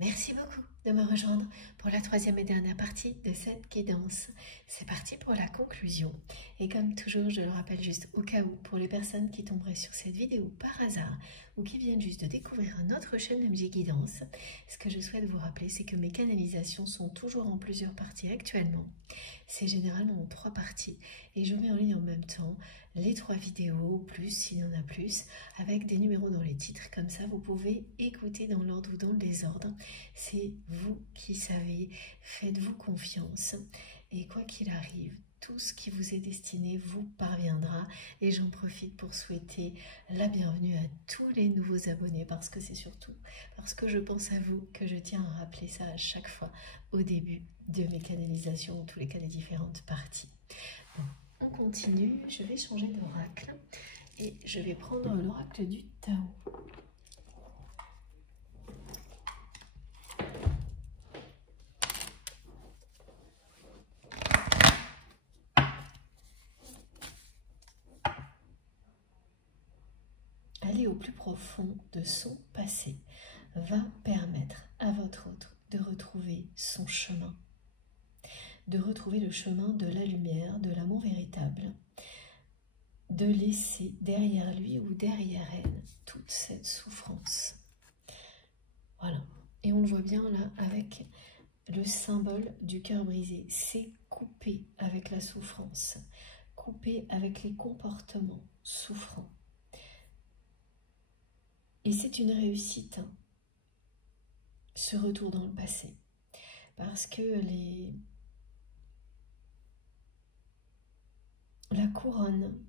Merci beaucoup de me rejoindre pour la troisième et dernière partie de cette guidance. C'est parti pour la conclusion. Et comme toujours, je le rappelle juste au cas où, pour les personnes qui tomberaient sur cette vidéo par hasard ou qui viennent juste de découvrir notre chaîne MJ Guidance, ce que je souhaite vous rappeler, c'est que mes canalisations sont toujours en plusieurs parties actuellement. C'est généralement en 3 parties et je mets en ligne en même temps les 3 vidéos, plus s'il y en a plus, avec des numéros dans les titres. Comme ça, vous pouvez écouter dans l'ordre ou dans le désordre. C'est vous qui savez, faites-vous confiance. Et quoi qu'il arrive, tout ce qui vous est destiné vous parviendra. Et j'en profite pour souhaiter la bienvenue à tous les nouveaux abonnés, parce que c'est surtout parce que je pense à vous que je tiens à rappeler ça à chaque fois au début de mes canalisations, en tous les cas les différentes parties. Bon, on continue, je vais changer d'oracle et je vais prendre l'oracle du Tao. Aller au plus profond de son passé va permettre à votre autre de retrouver son chemin, de retrouver le chemin de la lumière, de l'amour véritable, de laisser derrière lui ou derrière elle toute cette souffrance. Voilà. Et on le voit bien là avec le symbole du cœur brisé. C'est couper avec la souffrance, couper avec les comportements souffrants. Et c'est une réussite, hein, ce retour dans le passé. Parce que la couronne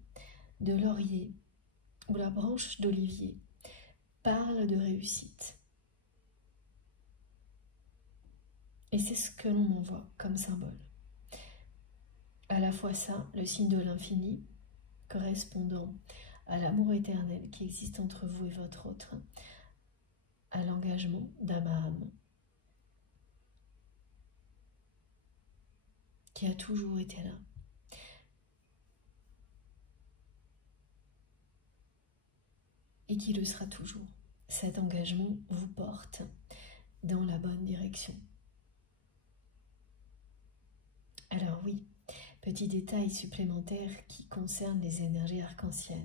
de laurier ou la branche d'olivier parle de réussite. Et c'est ce que l'on envoie comme symbole. À la fois ça, le signe de l'infini, correspondant à l'amour éternel qui existe entre vous et votre autre, à l'engagement d'âme à âme, qui a toujours été là. Et qui le sera toujours. Cet engagement vous porte dans la bonne direction. Alors oui, petit détail supplémentaire qui concerne les énergies arc-en-ciel.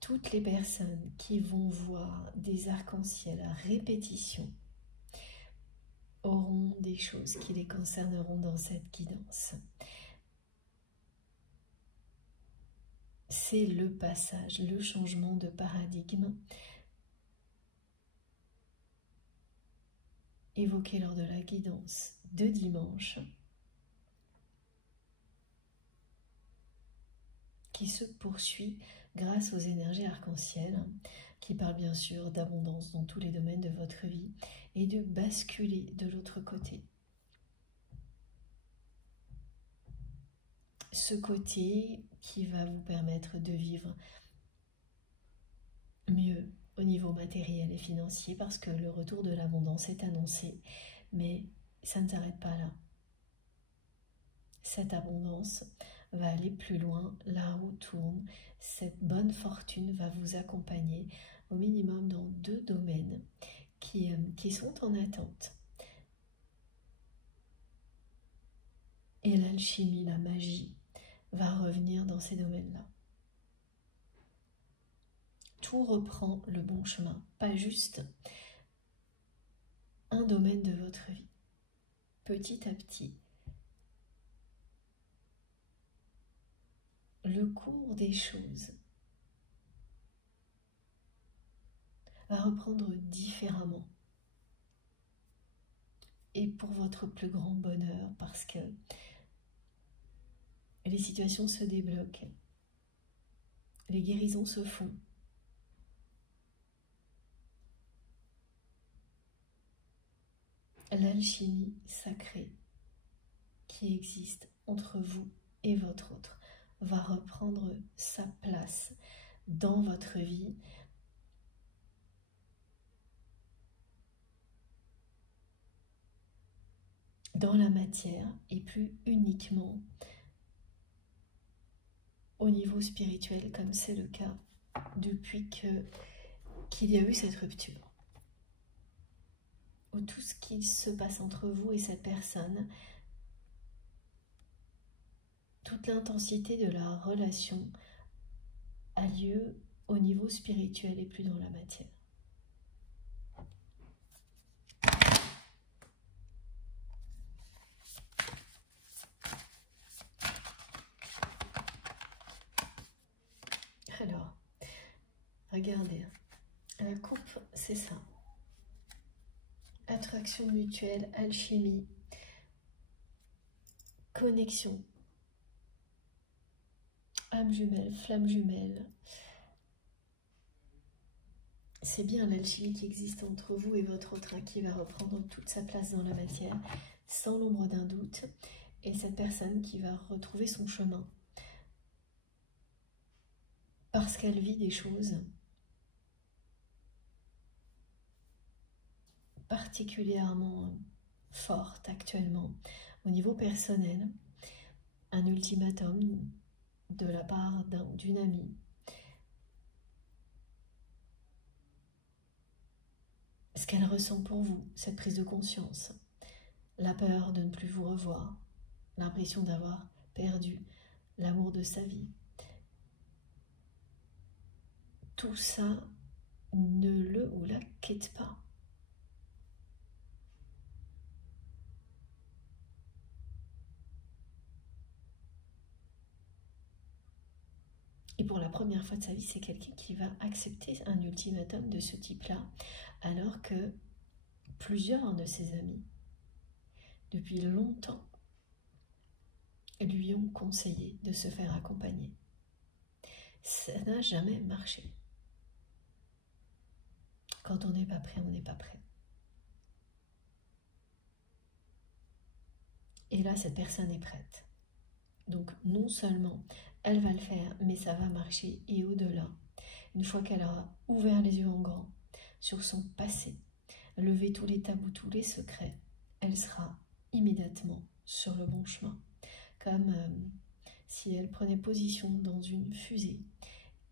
Toutes les personnes qui vont voir des arcs-en-ciel à répétition auront des choses qui les concerneront dans cette guidance. C'est le passage, le changement de paradigme évoqué lors de la guidance de dimanche, qui se poursuit grâce aux énergies arc-en-ciel, qui parlent bien sûr d'abondance dans tous les domaines de votre vie et de basculer de l'autre côté. Ce côté qui va vous permettre de vivre mieux au niveau matériel et financier, parce que le retour de l'abondance est annoncé, mais ça ne s'arrête pas là. Cette abondance va aller plus loin, la roue tourne, cette bonne fortune va vous accompagner au minimum dans 2 domaines qui sont en attente. Et l'alchimie, la magie, va revenir dans ces domaines-là. Tout reprend le bon chemin, pas juste un domaine de votre vie. Petit à petit, le cours des choses va reprendre différemment. Et pour votre plus grand bonheur, parce que les situations se débloquent, les guérisons se font. L'alchimie sacrée qui existe entre vous et votre autre va reprendre sa place dans votre vie, dans la matière et plus uniquement au niveau spirituel, comme c'est le cas depuis qu'il y a eu cette rupture. où tout ce qui se passe entre vous et cette personne, toute l'intensité de la relation a lieu au niveau spirituel et plus dans la matière. Alors, regardez, la coupe, c'est ça. Attraction mutuelle, alchimie, connexion, âme jumelle, flamme jumelle. C'est bien l'alchimie qui existe entre vous et votre autre qui va reprendre toute sa place dans la matière, sans l'ombre d'un doute, et cette personne qui va retrouver son chemin. Parce qu'elle vit des choses particulièrement fortes actuellement au niveau personnel, un ultimatum de la part d'une amie, ce qu'elle ressent pour vous, cette prise de conscience, la peur de ne plus vous revoir, l'impression d'avoir perdu l'amour de sa vie. Tout ça ne le ou la quitte pas. Et pour la première fois de sa vie, c'est quelqu'un qui va accepter un ultimatum de ce type-là, alors que plusieurs de ses amis, depuis longtemps, lui ont conseillé de se faire accompagner. Ça n'a jamais marché. Quand on n'est pas prêt, on n'est pas prêt. Et là, cette personne est prête. Donc, non seulement elle va le faire, mais ça va marcher. Et au-delà, une fois qu'elle aura ouvert les yeux en grand sur son passé, levé tous les tabous, tous les secrets, elle sera immédiatement sur le bon chemin. Comme si elle prenait position dans une fusée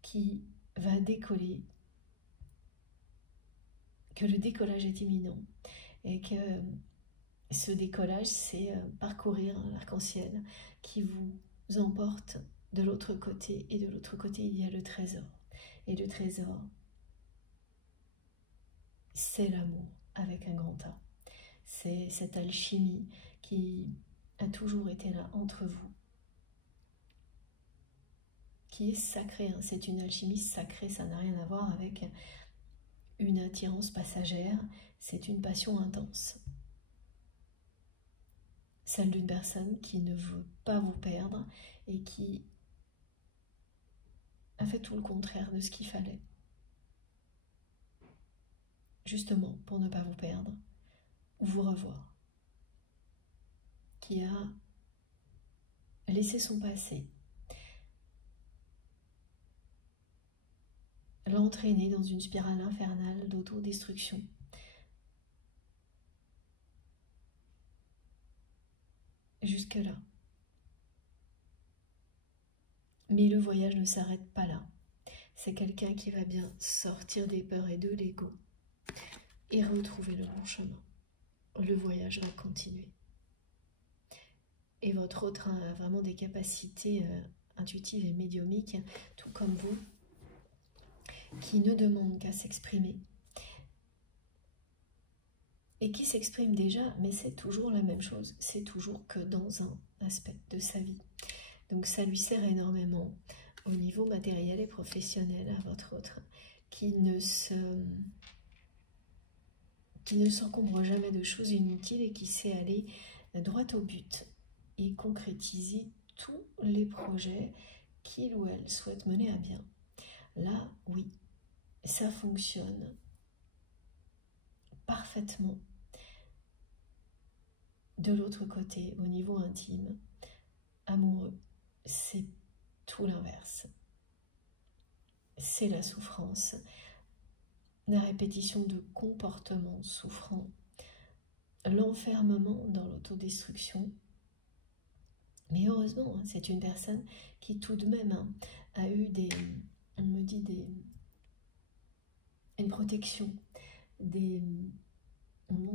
qui va décoller, que le décollage est imminent et que ce décollage, c'est parcourir l'arc-en-ciel qui vous emporte de l'autre côté, et de l'autre côté, il y a le trésor. Et le trésor, c'est l'amour avec un grand A. C'est cette alchimie qui a toujours été là entre vous, qui est sacrée. Hein. C'est une alchimie sacrée, ça n'a rien à voir avec une attirance passagère, c'est une passion intense. Celle d'une personne qui ne veut pas vous perdre et qui a fait tout le contraire de ce qu'il fallait. Justement, pour ne pas vous perdre ou vous revoir. Qui a laissé son passé l'entraîner dans une spirale infernale d'autodestruction. Jusque-là. Mais le voyage ne s'arrête pas là. C'est quelqu'un qui va bien sortir des peurs et de l'ego et retrouver le bon chemin. Le voyage va continuer. Et votre autre a vraiment des capacités intuitives et médiumiques, tout comme vous, qui ne demandent qu'à s'exprimer. Et qui s'exprime déjà, mais c'est toujours la même chose. C'est toujours que dans un aspect de sa vie. Donc ça lui sert énormément au niveau matériel et professionnel à votre autre, qui ne s'encombre jamais de choses inutiles et qui sait aller droit au but et concrétiser tous les projets qu'il ou elle souhaite mener à bien. Là, oui, ça fonctionne parfaitement. De l'autre côté, au niveau intime, amoureux, c'est tout l'inverse. C'est la souffrance, la répétition de comportements souffrants, l'enfermement dans l'autodestruction. Mais heureusement, c'est une personne qui tout de même a eu on me dit une protection,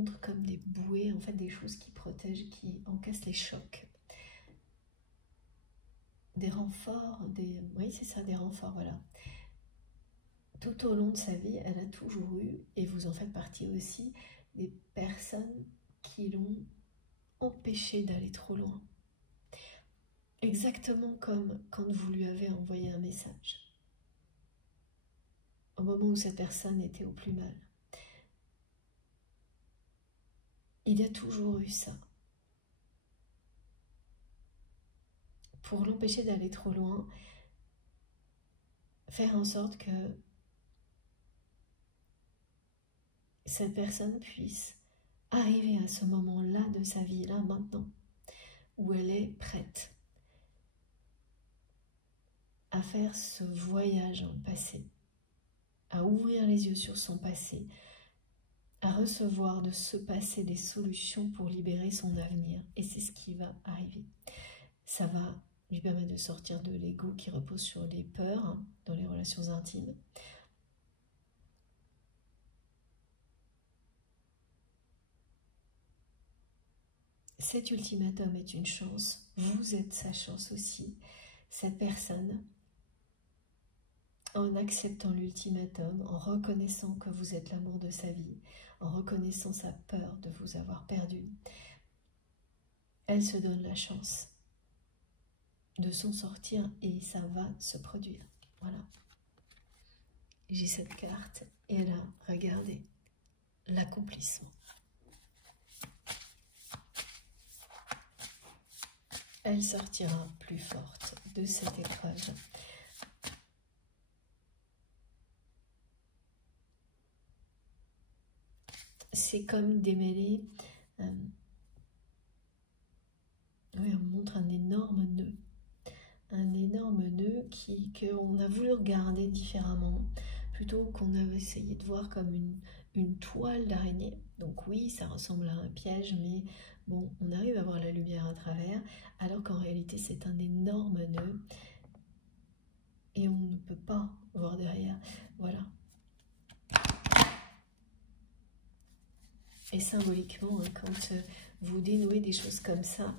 montre comme des bouées, en fait des choses qui protègent, qui encaissent les chocs. Des renforts, oui c'est ça, des renforts, voilà. Tout au long de sa vie, elle a toujours eu, et vous en faites partie aussi, des personnes qui l'ont empêché d'aller trop loin. Exactement comme quand vous lui avez envoyé un message. Au moment où cette personne était au plus mal. Il y a toujours eu ça. Pour l'empêcher d'aller trop loin, faire en sorte que cette personne puisse arriver à ce moment-là de sa vie, là, maintenant, où elle est prête à faire ce voyage en passé, à ouvrir les yeux sur son passé, à recevoir de ce passé des solutions pour libérer son avenir. Et c'est ce qui va arriver. Ça va lui permettre de sortir de l'ego qui repose sur les peurs dans les relations intimes. Cet ultimatum est une chance, vous êtes sa chance aussi. Cette personne, en acceptant l'ultimatum, en reconnaissant que vous êtes l'amour de sa vie, en reconnaissant sa peur de vous avoir perdu, elle se donne la chance de s'en sortir et ça va se produire. Voilà. J'ai cette carte et là, regardez, l'accomplissement. Elle sortira plus forte de cette épreuve. C'est comme démêler, oui, on montre un énorme nœud qu'on a voulu regarder différemment, plutôt qu'on a essayé de voir comme une toile d'araignée. Donc oui, ça ressemble à un piège, mais bon, on arrive à voir la lumière à travers, alors qu'en réalité c'est un énorme nœud, et on ne peut pas voir derrière, voilà. Et symboliquement, quand vous dénouez des choses comme ça,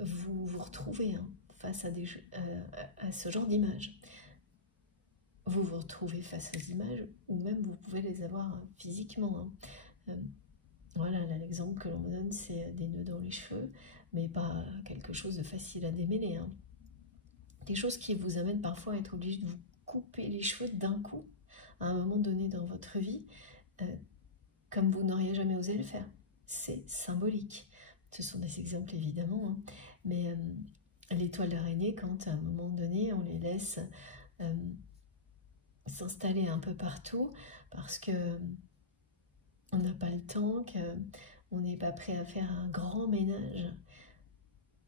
vous vous retrouvez face à ce genre d'images. Vous vous retrouvez face aux images, ou même vous pouvez les avoir physiquement. Voilà, l'exemple que l'on me donne, c'est des nœuds dans les cheveux, mais pas quelque chose de facile à démêler. Des choses qui vous amènent parfois à être obligé de vous couper les cheveux d'un coup, à un moment donné dans votre vie, comme vous n'auriez jamais osé le faire. C'est symbolique. Ce sont des exemples évidemment, mais les toiles d'araignée, quand à un moment donné on les laisse s'installer un peu partout, parce que on n'a pas le temps, qu'on n'est pas prêt à faire un grand ménage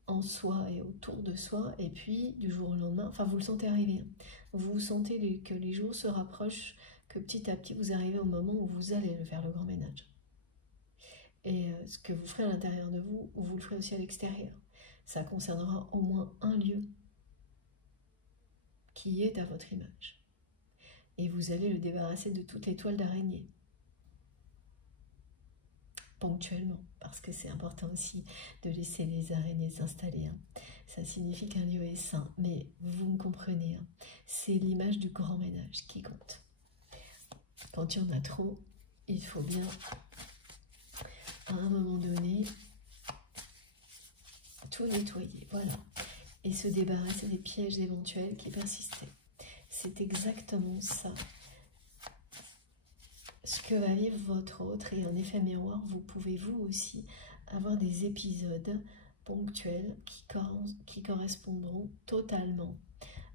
en soi et autour de soi, et puis du jour au lendemain, enfin vous le sentez arriver, vous sentez que les jours se rapprochent, que petit à petit vous arrivez au moment où vous allez faire le grand ménage. Et ce que vous ferez à l'intérieur de vous, vous le ferez aussi à l'extérieur. Ça concernera au moins un lieu qui est à votre image. Et vous allez le débarrasser de toutes les toiles d'araignée. Ponctuellement, parce que c'est important aussi de laisser les araignées s'installer. Ça signifie qu'un lieu est sain, mais vous me comprenez, c'est l'image du grand ménage qui compte. Quand il y en a trop, il faut bien, à un moment donné, tout nettoyer, voilà, et se débarrasser des pièges éventuels qui persistaient. C'est exactement ça. Ce que va vivre votre autre, et en effet miroir, vous pouvez vous aussi avoir des épisodes ponctuels qui correspondront totalement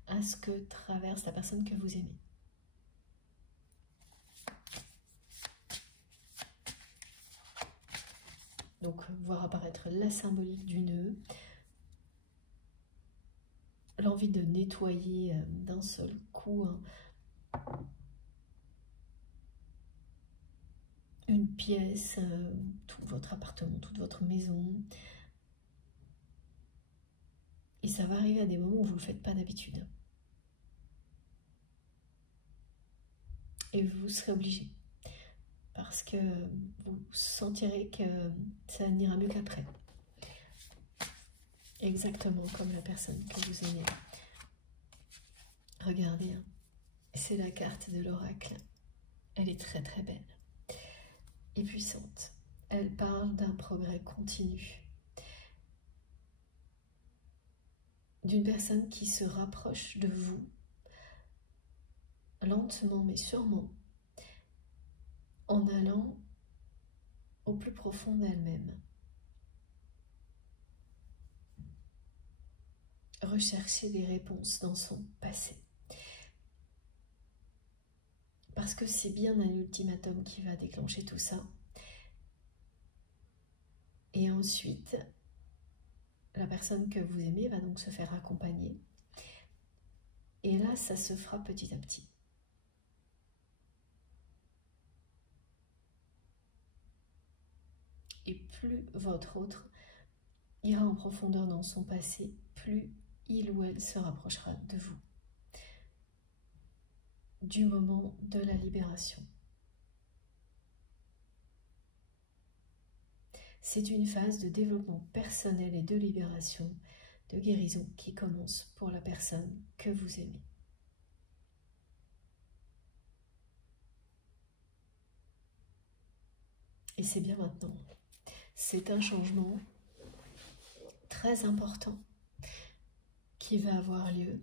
à ce que traverse la personne que vous aimez. Donc, voir apparaître la symbolique du nœud, l'envie de nettoyer d'un seul coup une pièce, tout votre appartement, toute votre maison. Et ça va arriver à des moments où vous ne le faites pas d'habitude. Et vous serez obligé. parce que vous sentirez que ça n'ira mieux qu'après. Exactement comme la personne que vous aimez. Regardez, hein, c'est la carte de l'oracle. Elle est très très belle et puissante. Elle parle d'un progrès continu, d'une personne qui se rapproche de vous, lentement mais sûrement, en allant au plus profond d'elle-même. Rechercher des réponses dans son passé. Parce que c'est bien un ultimatum qui va déclencher tout ça. Et ensuite, la personne que vous aimez va donc se faire accompagner. Et là, ça se fera petit à petit. Et plus votre autre ira en profondeur dans son passé, plus il ou elle se rapprochera de vous. Du moment de la libération. C'est une phase de développement personnel et de libération, de guérison qui commence pour la personne que vous aimez. Et c'est bien maintenant. C'est un changement très important qui va avoir lieu.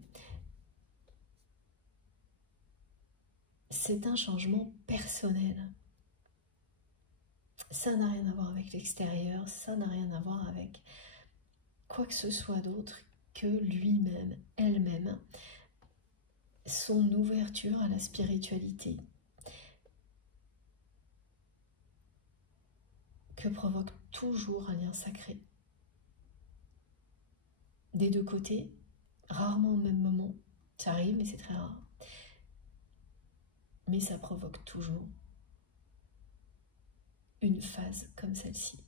C'est un changement personnel. Ça n'a rien à voir avec l'extérieur, ça n'a rien à voir avec quoi que ce soit d'autre que lui-même, elle-même, son ouverture à la spiritualité, que provoque toujours un lien sacré. Des deux côtés, rarement au même moment, ça arrive mais c'est très rare. Mais ça provoque toujours une phase comme celle-ci,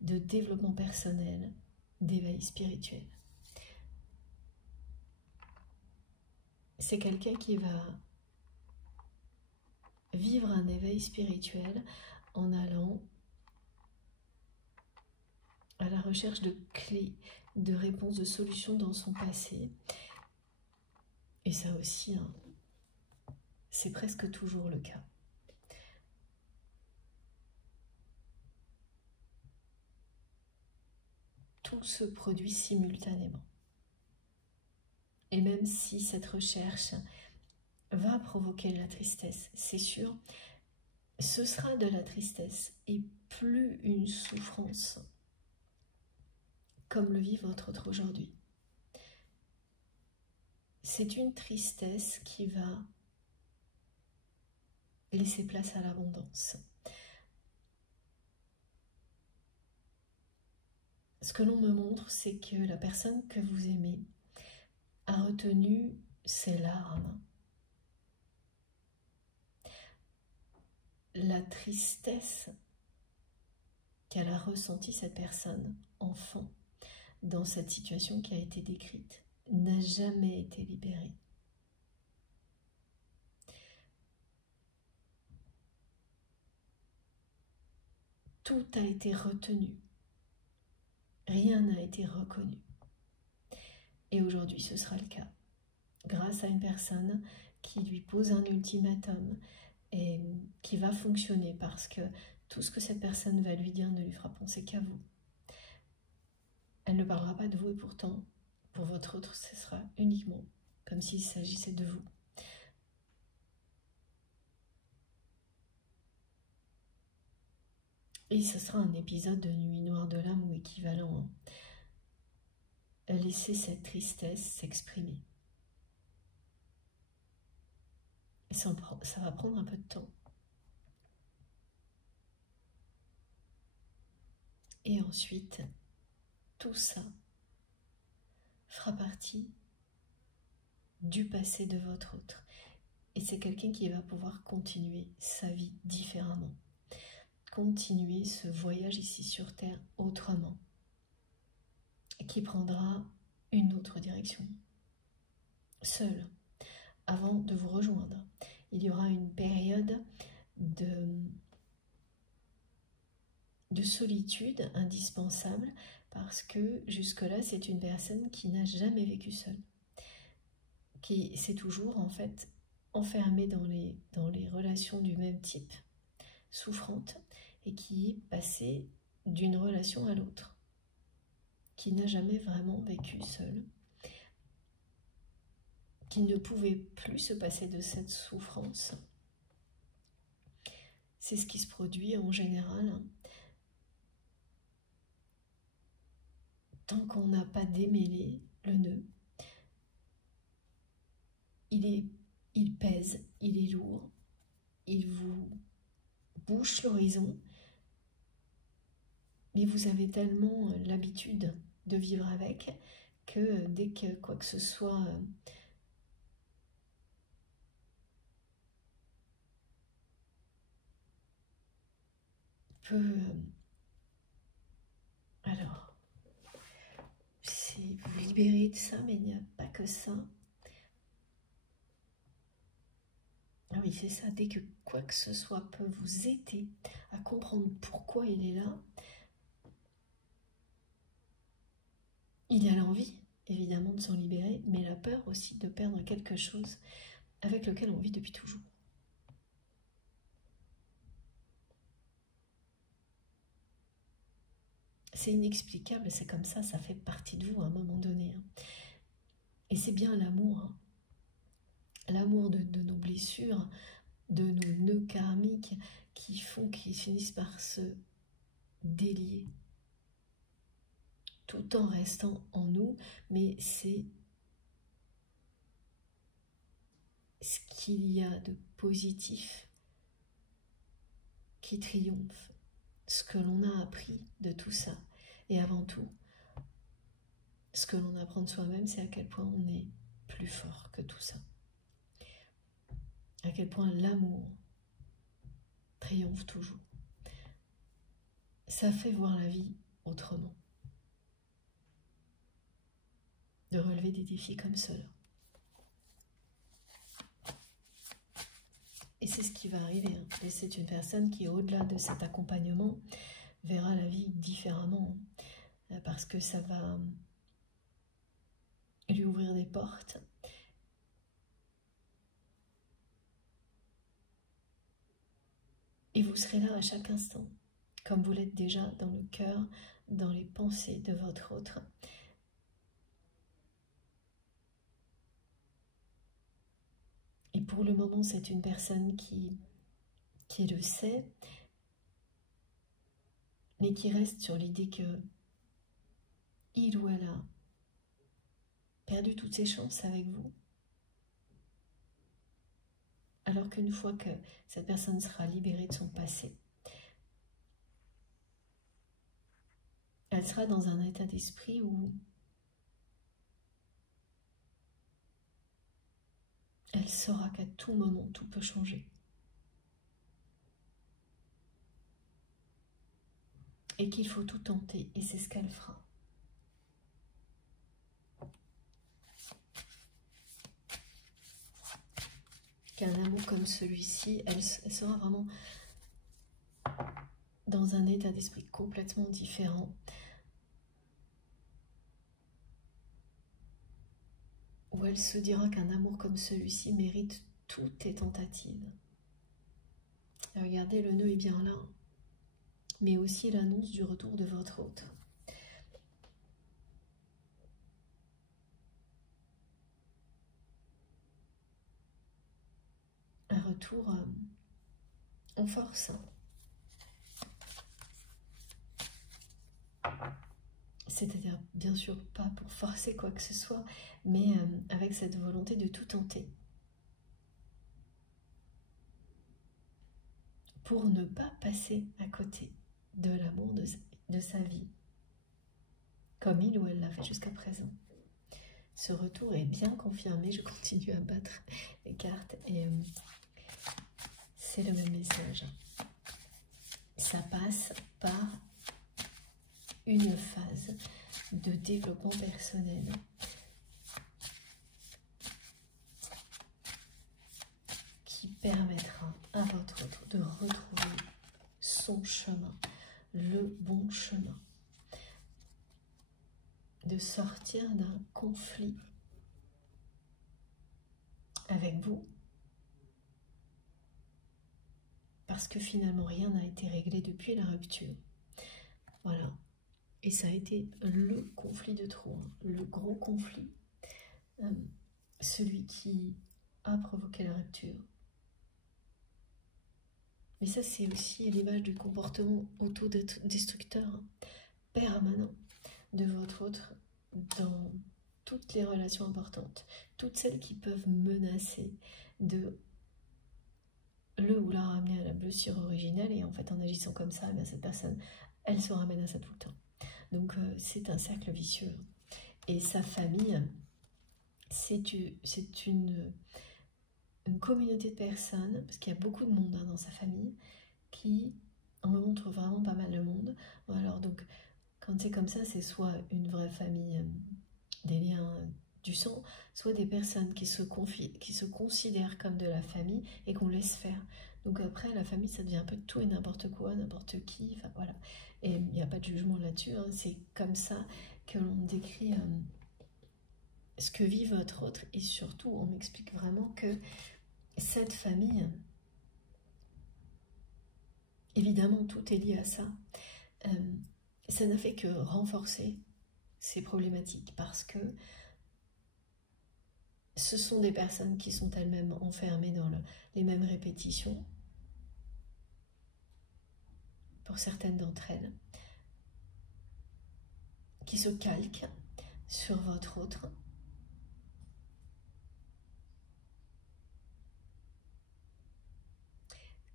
de développement personnel, d'éveil spirituel. C'est quelqu'un qui va vivre un éveil spirituel en allant à la recherche de clés, de réponses, de solutions dans son passé. Et ça aussi, hein, c'est presque toujours le cas. Tout se produit simultanément. Et même si cette recherche va provoquer de la tristesse, c'est sûr, ce sera de la tristesse et plus une souffrance, comme le vit votre autre aujourd'hui. C'est une tristesse qui va laisser place à l'abondance. Ce que l'on me montre, c'est que la personne que vous aimez a retenu ses larmes. La tristesse qu'elle a ressentie, cette personne, enfant, dans cette situation qui a été décrite, n'a jamais été libérée. Tout a été retenu. Rien n'a été reconnu. Et aujourd'hui, ce sera le cas. Grâce à une personne qui lui pose un ultimatum et qui va fonctionner parce que tout ce que cette personne va lui dire ne lui fera penser qu'à vous. Elle ne parlera pas de vous et pourtant, pour votre autre, ce sera uniquement comme s'il s'agissait de vous. Et ce sera un épisode de Nuit Noire de l'âme ou équivalent. Laissez cette tristesse s'exprimer. Et ça va prendre un peu de temps. Et ensuite, tout ça fera partie du passé de votre autre. Et c'est quelqu'un qui va pouvoir continuer sa vie différemment. Continuer ce voyage ici sur Terre autrement. Et qui prendra une autre direction. Seul. Avant de vous rejoindre. Il y aura une période de de solitude indispensable parce que jusque-là, c'est une personne qui n'a jamais vécu seule, qui s'est toujours en fait enfermée dans les relations du même type, souffrante, et qui est passée d'une relation à l'autre, qui n'a jamais vraiment vécu seule, qui ne pouvait plus se passer de cette souffrance. C'est ce qui se produit en général. Tant qu'on n'a pas démêlé le nœud, il pèse, il est lourd, il vous bouche l'horizon, mais vous avez tellement l'habitude de vivre avec que dès que quoi que ce soit peut... alors, c'est vous libérer de ça, mais il n'y a pas que ça. Ah oui, c'est ça, dès que quoi que ce soit peut vous aider à comprendre pourquoi il est là, il y a l'envie, évidemment, de s'en libérer, mais la peur aussi de perdre quelque chose avec lequel on vit depuis toujours. C'est inexplicable, c'est comme ça fait partie de vous à un moment donné. Et c'est bien l'amour, l'amour de nos blessures, de nos nœuds karmiques qui font qu'ils finissent par se délier, tout en restant en nous, mais c'est ce qu'il y a de positif qui triomphe, ce que l'on a appris de tout ça. Et avant tout, ce que l'on apprend de soi-même, c'est à quel point on est plus fort que tout ça. À quel point l'amour triomphe toujours. Ça fait voir la vie autrement. De relever des défis comme cela. Et c'est ce qui va arriver. Et c'est une personne qui, au-delà de cet accompagnement, verra la vie différemment. Parce que ça va lui ouvrir des portes. Et vous serez là à chaque instant, comme vous l'êtes déjà dans le cœur, dans les pensées de votre autre. Et pour le moment, c'est une personne qui le sait, mais qui reste sur l'idée que il ou elle a perdu toutes ses chances avec vous. Alors qu'une fois que cette personne sera libérée de son passé, elle sera dans un état d'esprit où elle saura qu'à tout moment, tout peut changer. Et qu'il faut tout tenter, et c'est ce qu'elle fera. Qu'un amour comme celui-ci, elle sera vraiment dans un état d'esprit complètement différent. Où elle se dira qu'un amour comme celui-ci mérite toutes les tentatives. Et regardez, le nœud est bien là, mais aussi l'annonce du retour de votre autre. Un retour en force. C'est-à-dire, bien sûr, pas pour forcer quoi que ce soit, mais avec cette volonté de tout tenter. Pour ne pas passer à côté de l'amour de sa vie, comme il ou elle l'a fait jusqu'à présent. Ce retour est bien confirmé, je continue à battre les cartes et c'est le même message. Ça passe par une phase de développement personnel qui permettra à votre autre de retrouver son chemin, le bon chemin, de sortir d'un conflit avec vous, parce que finalement rien n'a été réglé depuis la rupture. Voilà. Et ça a été le conflit de trop, hein, le gros conflit, celui qui a provoqué la rupture. Mais ça, c'est aussi l'image du comportement autodestructeur permanent de votre autre dans toutes les relations importantes, toutes celles qui peuvent menacer de le ou la ramener à la blessure originelle, et en fait en agissant comme ça, eh bien, cette personne, elle se ramène à ça tout le temps. Donc c'est un cercle vicieux. Et sa famille, c'est une communauté de personnes, parce qu'il y a beaucoup de monde dans sa famille, qui en montre vraiment pas mal de monde. Alors donc, quand c'est comme ça, c'est soit une vraie famille, des liens du sang, soit des personnes qui se considèrent comme de la famille et qu'on laisse faire. Donc après, la famille, ça devient un peu tout et n'importe quoi, n'importe qui, enfin voilà. Et il n'y a pas de jugement là-dessus, hein. C'est comme ça que l'on décrit ce que vit votre autre, et surtout, on m'explique vraiment que cette famille, évidemment, tout est lié à ça. Ça n'a fait que renforcer ces problématiques, parce que ce sont des personnes qui sont elles-mêmes enfermées dans les mêmes répétitions, pour certaines d'entre elles, qui se calquent sur votre autre.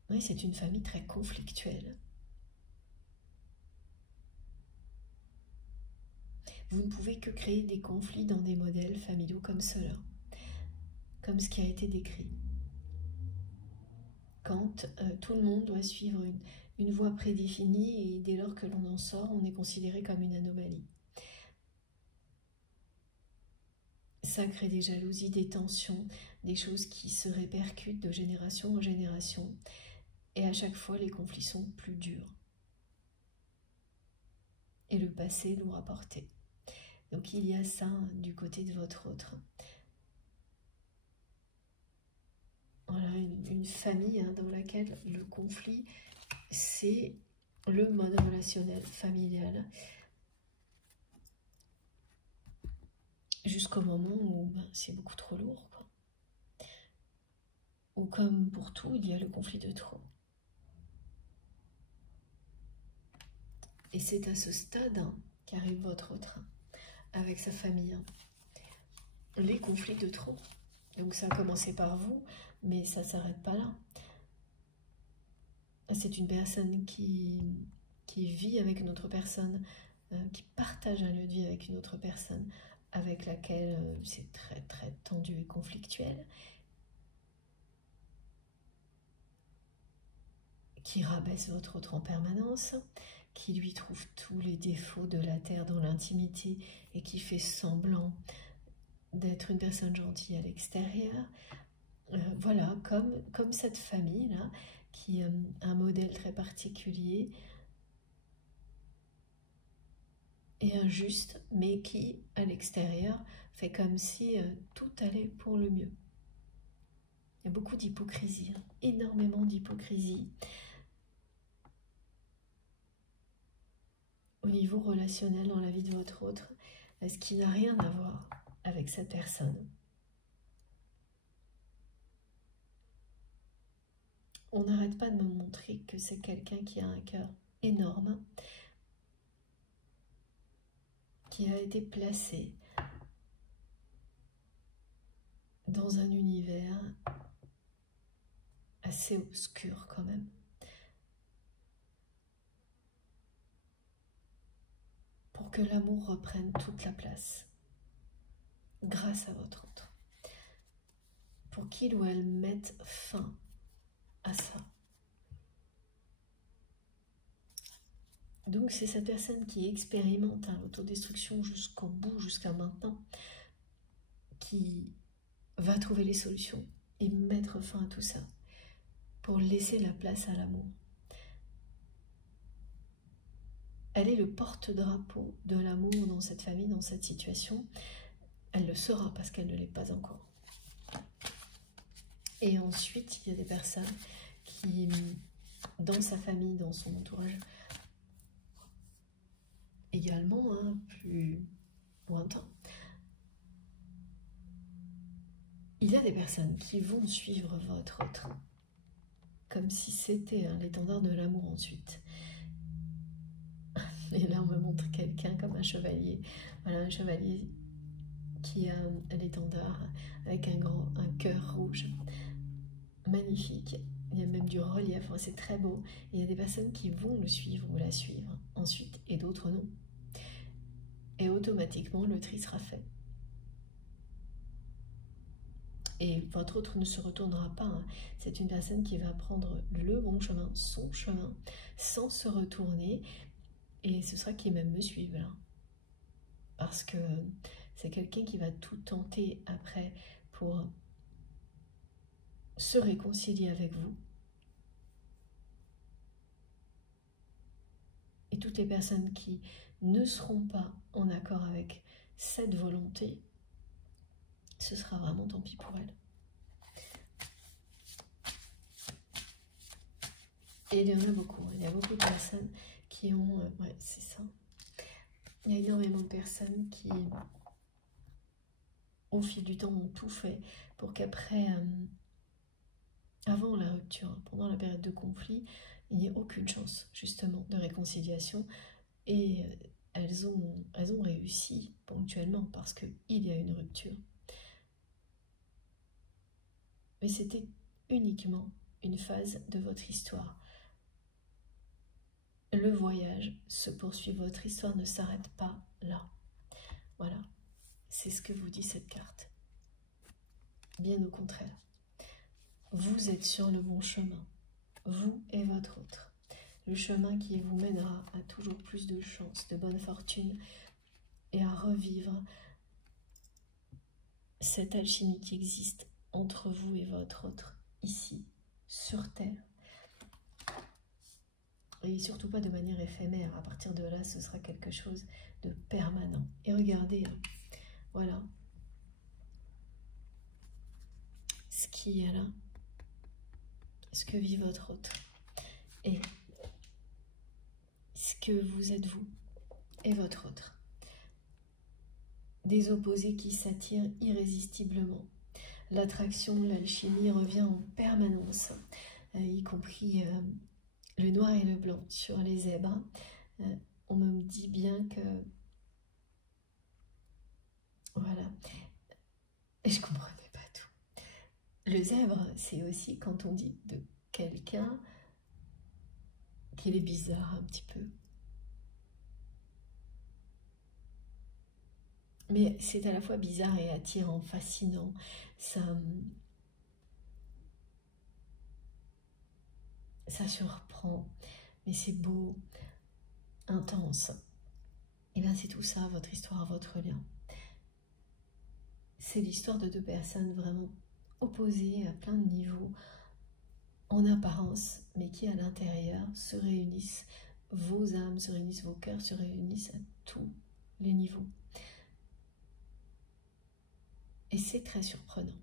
Oui, c'est une famille très conflictuelle. Vous ne pouvez que créer des conflits dans des modèles familiaux comme cela, comme ce qui a été décrit. Quand tout le monde doit suivre une voie prédéfinie, et dès lors que l'on en sort, on est considéré comme une anomalie. Ça crée des jalousies, des tensions, des choses qui se répercutent de génération en génération. Et à chaque fois, les conflits sont plus durs. Et le passé l'ont rapporté. Donc il y a ça du côté de votre autre. Voilà, une famille dans laquelle le conflit, c'est le mode relationnel familial. Jusqu'au moment où c'est beaucoup trop lourd, quoi. Ou comme pour tout, il y a le conflit de trop. Et c'est à ce stade qu'arrive votre autre, avec sa famille. Les conflits de trop. Donc ça a commencé par vous, mais ça ne s'arrête pas là. C'est une personne qui vit avec une autre personne, qui partage un lieu de vie avec une autre personne, avec laquelle c'est très très tendu et conflictuel, qui rabaisse votre autre en permanence, qui lui trouve tous les défauts de la terre dans l'intimité et qui fait semblant d'être une personne gentille à l'extérieur. Voilà, comme cette famille-là, qui a un modèle très particulier et injuste, mais qui, à l'extérieur, fait comme si tout allait pour le mieux. Il y a beaucoup d'hypocrisie, énormément d'hypocrisie au niveau relationnel dans la vie de votre autre, ce qui n'a rien à voir avec cette personne. On n'arrête pas de me montrer que c'est quelqu'un qui a un cœur énorme, qui a été placé dans un univers assez obscur quand même. Pour que l'amour reprenne toute la place, grâce à votre autre. Pour qu'il ou elle mette fin à ça. Donc c'est cette personne qui expérimente l'autodestruction jusqu'au bout, jusqu'à maintenant, qui va trouver les solutions et mettre fin à tout ça, pour laisser la place à l'amour. elle est le porte-drapeau de l'amour dans cette famille, dans cette situation. Elle le sera parce qu'elle ne l'est pas encore. Et ensuite, il y a des personnes qui, dans sa famille, dans son entourage, également, hein, plus lointain, il y a des personnes qui vont suivre votre train, comme si c'était l'étendard de l'amour ensuite. Et là, on me montre quelqu'un comme un chevalier. Voilà, un chevalier qui a l'étendard avec un cœur rouge. Magnifique. Il y a même du relief, enfin, c'est très beau. Et il y a des personnes qui vont le suivre ou la suivre ensuite, et d'autres non. Et automatiquement, le tri sera fait. Et votre autre ne se retournera pas. Hein. C'est une personne qui va prendre le bon chemin, son chemin, sans se retourner. Et ce sera qui même me suivre là. Parce que c'est quelqu'un qui va tout tenter après pour se réconcilier avec vous. Et toutes les personnes qui ne seront pas en accord avec cette volonté, ce sera vraiment tant pis pour elles. Et il y en a beaucoup. Il y a beaucoup de personnes qui ont... ouais, c'est ça. Il y a énormément de personnes qui, au fil du temps, ont tout fait pour qu'après, avant la rupture, pendant la période de conflit, il n'y ait aucune chance, justement, de réconciliation. Et elles ont réussi ponctuellement parce qu'il y a une rupture. Mais c'était uniquement une phase de votre histoire. Le voyage se poursuit, votre histoire ne s'arrête pas là. Voilà, c'est ce que vous dit cette carte. Bien au contraire. Vous êtes sur le bon chemin, vous et votre autre. Le chemin qui vous mènera à toujours plus de chance, de bonne fortune et à revivre cette alchimie qui existe entre vous et votre autre, ici, sur Terre. Et surtout pas de manière éphémère. À partir de là, ce sera quelque chose de permanent. Et regardez, voilà, ce qui est là, ce que vit votre autre, et ce que vous êtes vous et votre autre. Des opposés qui s'attirent irrésistiblement. L'attraction, l'alchimie revient en permanence, y compris le noir et le blanc sur les zèbres. On me dit bien que... Voilà. Et je comprenais pas tout. Le zèbre, c'est aussi quand on dit de quelqu'un qu'il est bizarre un petit peu. Mais c'est à la fois bizarre et attirant, fascinant. Ça surprend, mais c'est beau, intense. Et bien c'est tout ça, votre histoire, votre lien. C'est l'histoire de deux personnes vraiment opposées à plein de niveaux, en apparence, mais qui à l'intérieur se réunissent. Vos âmes se réunissent, vos cœurs se réunissent à tous les niveaux. Et c'est très surprenant.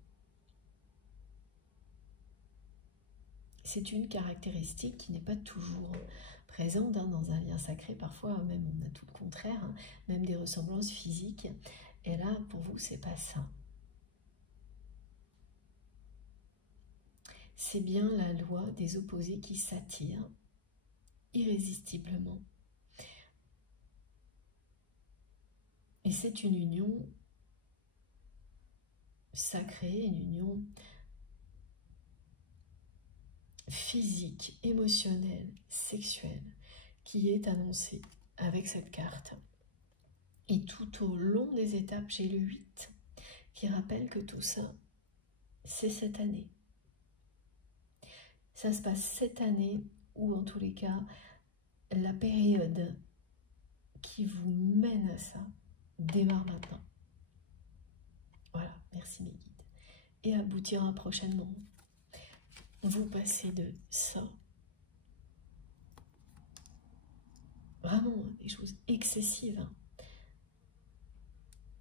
C'est une caractéristique qui n'est pas toujours présente dans un lien sacré. Parfois, même on a tout le contraire, même des ressemblances physiques. Et là, pour vous, c'est pas ça. C'est bien la loi des opposés qui s'attirent irrésistiblement. Et c'est une union sacrée, une union physique, émotionnelle, sexuelle, qui est annoncée avec cette carte. Et tout au long des étapes, j'ai le 8, qui rappelle que tout ça, c'est cette année. Ça se passe cette année, ou en tous les cas, la période qui vous mène à ça démarre maintenant. Voilà, merci mes guides. Et aboutira prochainement. Vous passez de ça vraiment des choses excessives. Hein.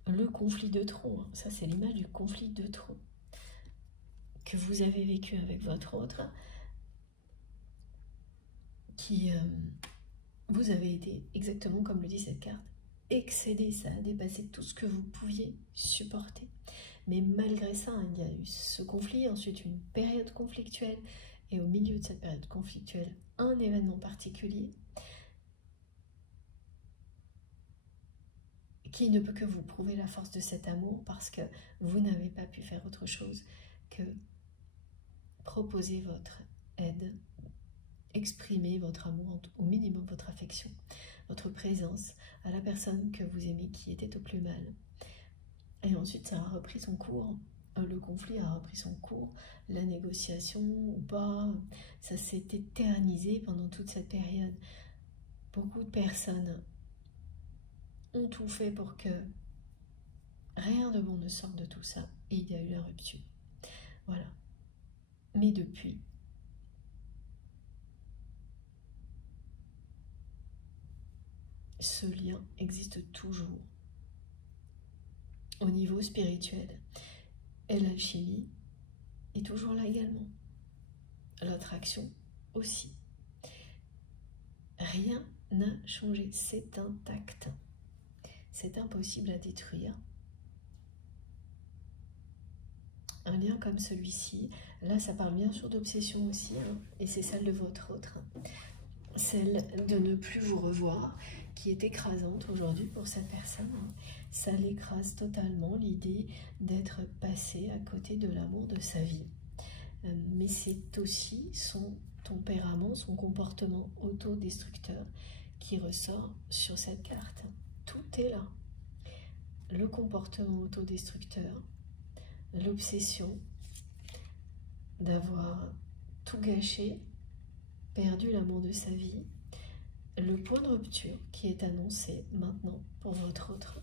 Le conflit de trop, hein. Ça c'est l'image du conflit de trop que vous avez vécu avec votre autre, qui vous avez été exactement comme le dit cette carte, excédé, ça a dépassé tout ce que vous pouviez supporter. Mais malgré ça, il y a eu ce conflit, ensuite une période conflictuelle, et au milieu de cette période conflictuelle, un événement particulier qui ne peut que vous prouver la force de cet amour parce que vous n'avez pas pu faire autre chose que proposer votre aide, exprimer votre amour, au minimum votre affection, votre présence à la personne que vous aimez qui était au plus mal. Et ensuite, ça a repris son cours. Le conflit a repris son cours, la négociation ou pas, ça s'est éternisé pendant toute cette période. Beaucoup de personnes ont tout fait pour que rien de bon ne sorte de tout ça, et il y a eu la rupture. Voilà. Mais depuis, ce lien existe toujours au niveau spirituel. Et l'alchimie est toujours là également. L'attraction aussi. Rien n'a changé, c'est intact. C'est impossible à détruire. Un lien comme celui-ci, là ça parle bien sûr d'obsession aussi, hein, et c'est celle de votre autre. Celle de ne plus vous revoir, qui est écrasante aujourd'hui pour cette personne. Ça l'écrase totalement, l'idée d'être passé à côté de l'amour de sa vie. Mais c'est aussi son tempérament, son comportement autodestructeur qui ressort sur cette carte. Tout est là. Le comportement autodestructeur, l'obsession d'avoir tout gâché, perdu l'amour de sa vie, le point de rupture qui est annoncé maintenant pour votre autre.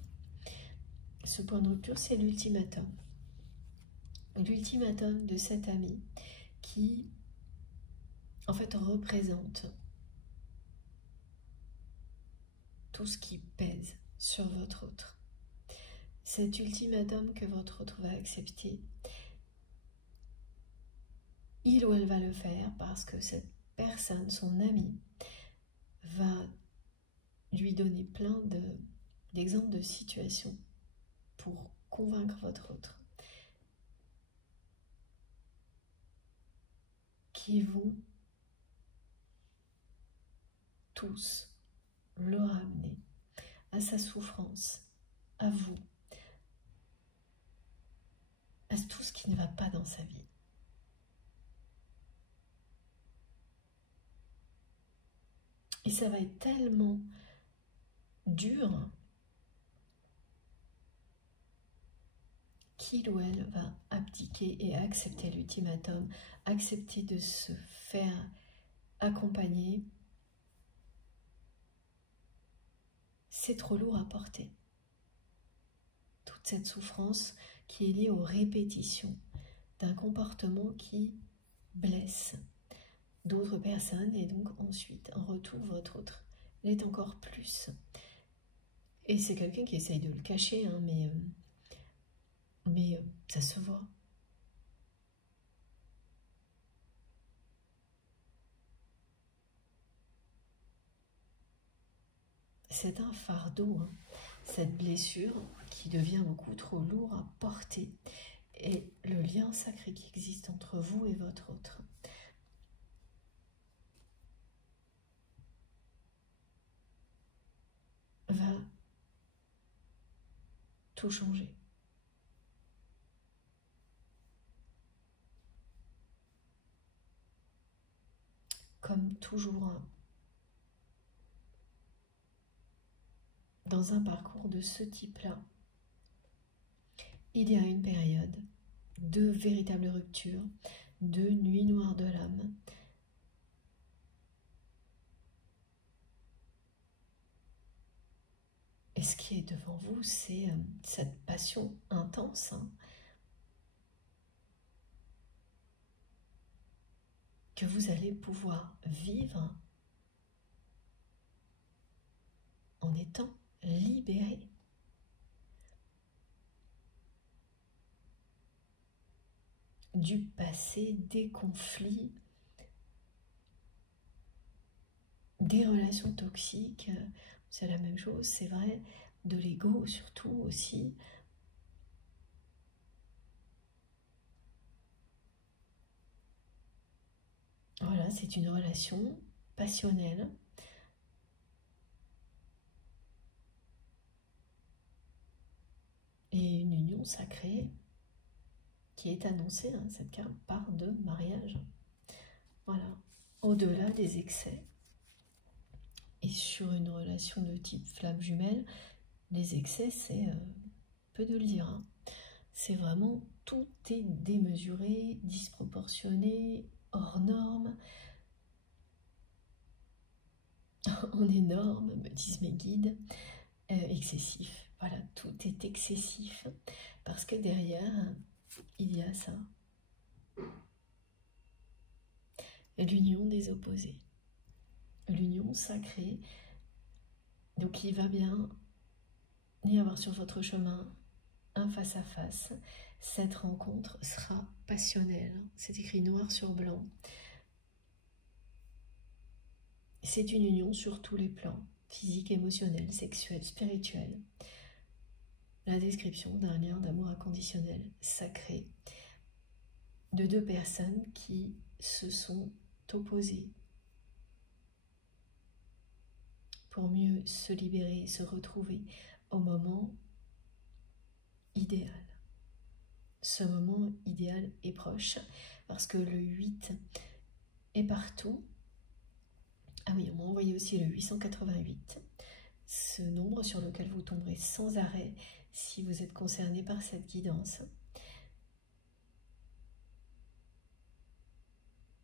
Ce point de rupture, c'est l'ultimatum. L'ultimatum de cet ami qui, en fait, représente tout ce qui pèse sur votre autre. Cet ultimatum que votre autre va accepter, il ou elle va le faire parce que cette personne, son ami, va lui donner plein d'exemples de situations pour convaincre votre autre, qui vont tous le ramener à sa souffrance, à vous, à tout ce qui ne va pas dans sa vie. Et ça va être tellement dur qu'il ou elle va abdiquer et accepter l'ultimatum, accepter de se faire accompagner. C'est trop lourd à porter. Toute cette souffrance qui est liée aux répétitions d'un comportement qui blesse d'autres personnes, et donc ensuite, en retour, votre autre l'est encore plus. Et c'est quelqu'un qui essaye de le cacher, hein, mais ça se voit. C'est un fardeau, hein, cette blessure qui devient beaucoup trop lourd à porter, et le lien sacré qui existe entre vous et votre autre va tout changer. Comme toujours, hein, dans un parcours de ce type-là, il y a une période de véritable rupture, de nuit noire de l'âme. Et ce qui est devant vous, c'est cette passion intense, hein, que vous allez pouvoir vivre en étant libéré. Du passé, des conflits, des relations toxiques, c'est la même chose, c'est vrai, de l'ego surtout aussi. Voilà, c'est une relation passionnelle. Et une union sacrée qui est annoncée, hein, cette carte part de mariage. Voilà, au-delà des excès. Et sur une relation de type flamme jumelle, les excès, c'est peu de le dire. Hein. C'est vraiment, tout est démesuré, disproportionné, hors norme, en énorme, me disent mes guides, excessif. Voilà, tout est excessif parce que derrière, il y a ça. L'union des opposés. L'union sacrée. Donc il va bien y avoir sur votre chemin un face-à-face. Cette rencontre sera passionnelle. C'est écrit noir sur blanc. C'est une union sur tous les plans, physique, émotionnel, sexuel, spirituel. La description d'un lien d'amour inconditionnel, sacré, de deux personnes qui se sont opposées pour mieux se libérer, se retrouver au moment idéal. Ce moment idéal est proche parce que le 8 est partout. Ah oui, on m'a envoyé aussi le 888, ce nombre sur lequel vous tomberez sans arrêt si vous êtes concerné par cette guidance.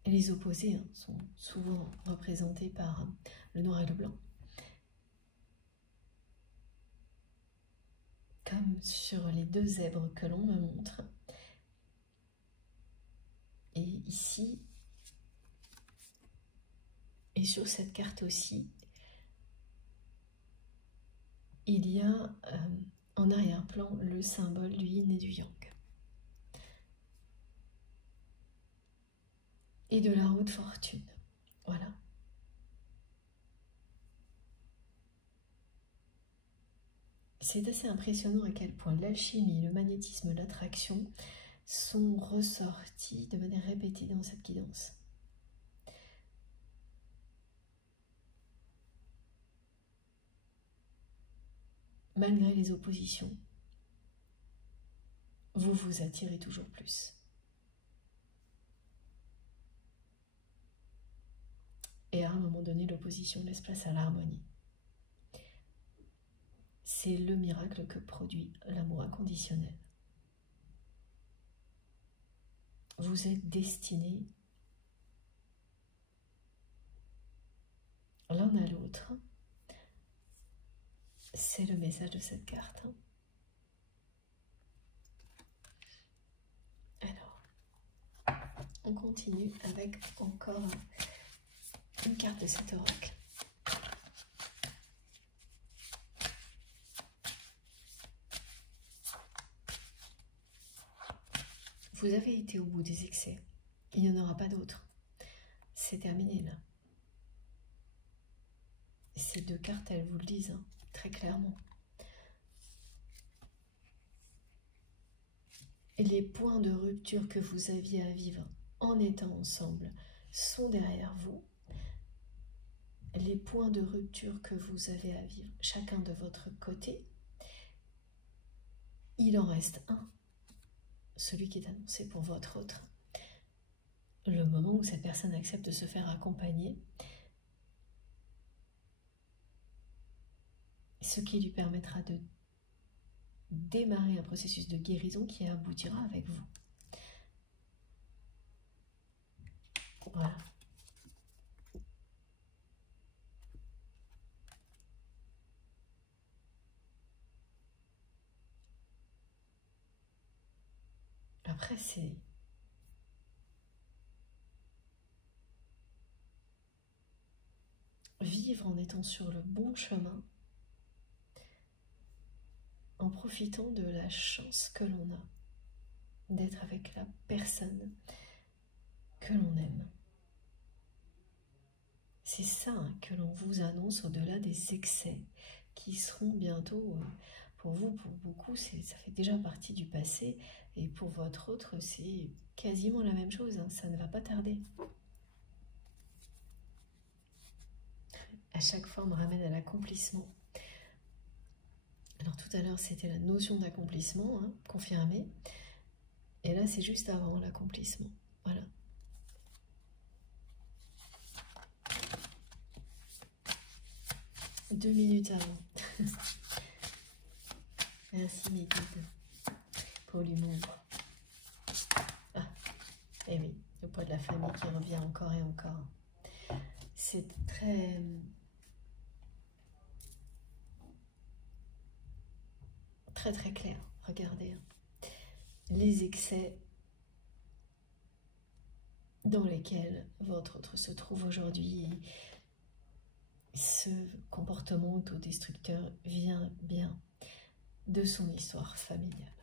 Et les opposés sont souvent représentés par le noir et le blanc. Comme sur les deux zèbres que l'on me montre. Et ici, et sur cette carte aussi, il y a en arrière-plan le symbole du yin et du yang. Et de la roue de fortune. Voilà. C'est assez impressionnant à quel point l'alchimie, le magnétisme, l'attraction sont ressortis de manière répétée dans cette guidance. Malgré les oppositions, vous vous attirez toujours plus. Et à un moment donné, l'opposition laisse place à l'harmonie. C'est le miracle que produit l'amour inconditionnel. Vous êtes destinés l'un à l'autre. C'est le message de cette carte. Alors, on continue avec encore une carte de cet oracle. Vous avez été au bout des excès. Il n'y en aura pas d'autres. C'est terminé là. Ces deux cartes, elles vous le disent très clairement. Les points de rupture que vous aviez à vivre en étant ensemble sont derrière vous. Les points de rupture que vous avez à vivre chacun de votre côté, il en reste un, celui qui est annoncé pour votre autre. Le moment où cette personne accepte de se faire accompagner, ce qui lui permettra de démarrer un processus de guérison qui aboutira avec vous. Voilà. Après, c'est vivre en étant sur le bon chemin en profitant de la chance que l'on a d'être avec la personne que l'on aime. C'est ça que l'on vous annonce au-delà des excès qui seront bientôt, pour vous, pour beaucoup, ça fait déjà partie du passé, et pour votre autre, c'est quasiment la même chose, hein, ça ne va pas tarder. À chaque fois, on me ramène à l'accomplissement. Alors tout à l'heure, c'était la notion d'accomplissement, hein, confirmée, et là, c'est juste avant l'accomplissement. Voilà. Deux minutes avant. Merci mes guides pour l'humour. Ah, et oui, le poids de la famille qui revient encore et encore. C'est très... très clair. Regardez. Les excès dans lesquels votre autre se trouve aujourd'hui. Ce comportement autodestructeur vient bien de son histoire familiale.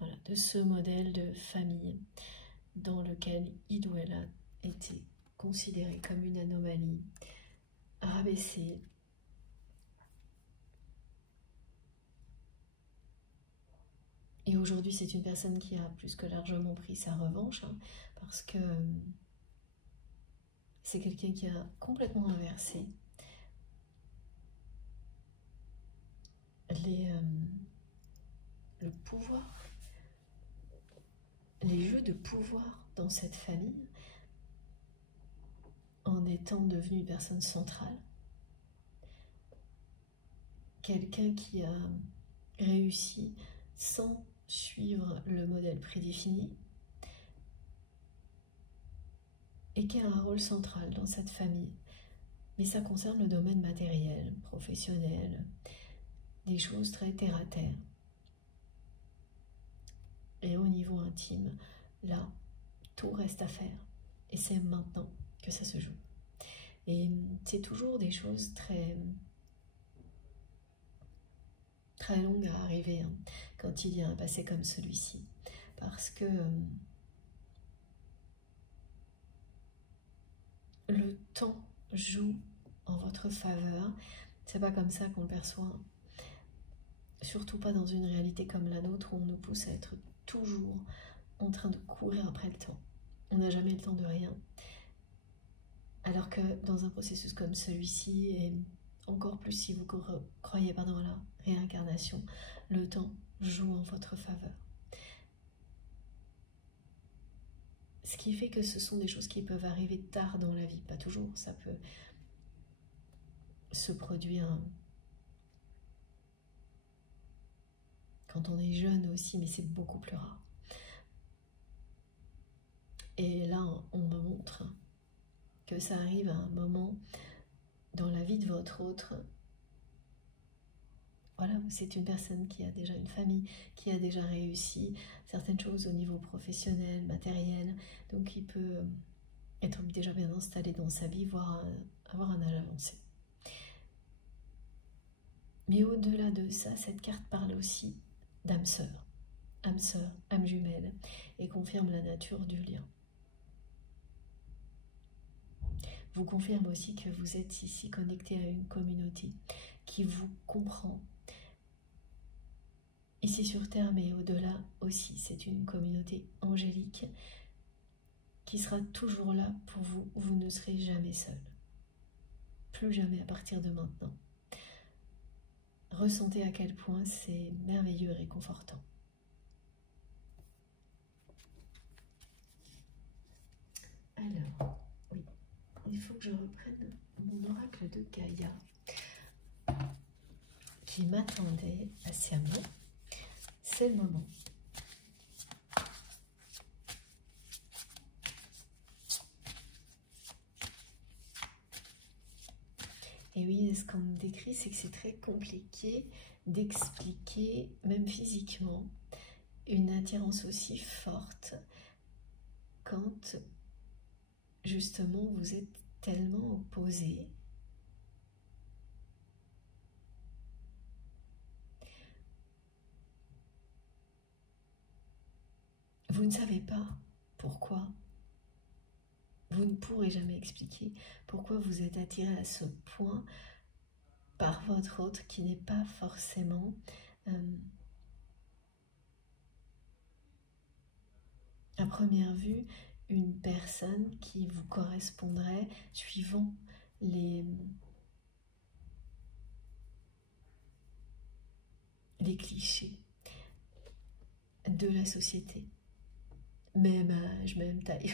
Voilà, de ce modèle de famille dans lequel il ou elle a été considéré comme une anomalie, rabaissé, et aujourd'hui c'est une personne qui a plus que largement pris sa revanche, hein, parce que c'est quelqu'un qui a complètement inversé le pouvoir, les jeux de pouvoir dans cette famille, en étant devenu une personne centrale, quelqu'un qui a réussi sans suivre le modèle prédéfini et qui a un rôle central dans cette famille. Mais ça concerne le domaine matériel, professionnel, des choses très terre-à-terre. Et au niveau intime, là, tout reste à faire. Et c'est maintenant que ça se joue. Et c'est toujours des choses très longues à arriver, hein, quand il y a un passé comme celui-ci. Parce que le temps joue en votre faveur. C'est pas comme ça qu'on le perçoit. Surtout pas dans une réalité comme la nôtre où on nous pousse à être toujours en train de courir après le temps. On n'a jamais le temps de rien. Alors que dans un processus comme celui-ci, et encore plus si vous croyez à la réincarnation, le temps joue en votre faveur. Ce qui fait que ce sont des choses qui peuvent arriver tard dans la vie, pas toujours, ça peut se produire quand on est jeune aussi, mais c'est beaucoup plus rare. Et là, on me montre que ça arrive à un moment dans la vie de votre autre, voilà, c'est une personne qui a déjà une famille, qui a déjà réussi certaines choses au niveau professionnel, matériel, donc il peut être déjà bien installé dans sa vie, voire avoir un âge avancé. Mais au-delà de ça, cette carte parle aussi d'âme sœur, âme jumelle, et confirme la nature du lien. Vous confirme aussi que vous êtes ici connecté à une communauté qui vous comprend, ici sur Terre, mais au-delà aussi. C'est une communauté angélique qui sera toujours là pour vous. Vous ne serez jamais seul. Plus jamais à partir de maintenant. Ressentez à quel point c'est merveilleux et réconfortant. Alors, oui, il faut que je reprenne mon oracle de Gaïa qui m'attendait patiemment. C'est le moment. Et oui, ce qu'on me décrit, c'est que c'est très compliqué d'expliquer, même physiquement, une attirance aussi forte quand, justement, vous êtes tellement opposés Vous ne savez pas pourquoi. Vous ne pourrez jamais expliquer pourquoi vous êtes attiré à ce point par votre autre qui n'est pas forcément à première vue une personne qui vous correspondrait suivant les clichés de la société. Même âge, même taille,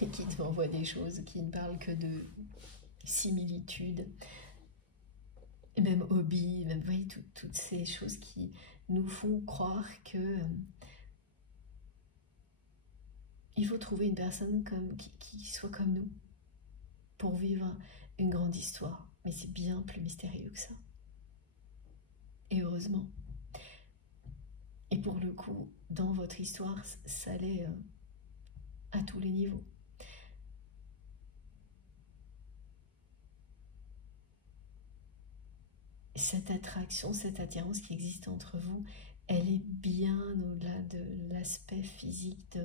mais qui t'envoie des choses qui ne parlent que de similitudes, et même hobby, même, vous voyez, toutes ces choses qui nous font croire que il faut trouver une personne qui soit comme nous pour vivre une grande histoire. Mais c'est bien plus mystérieux que ça. Et heureusement. Et pour le coup, dans votre histoire, ça l'est à tous les niveaux. Cette attraction, cette attirance qui existe entre vous, elle est bien au-delà de l'aspect physique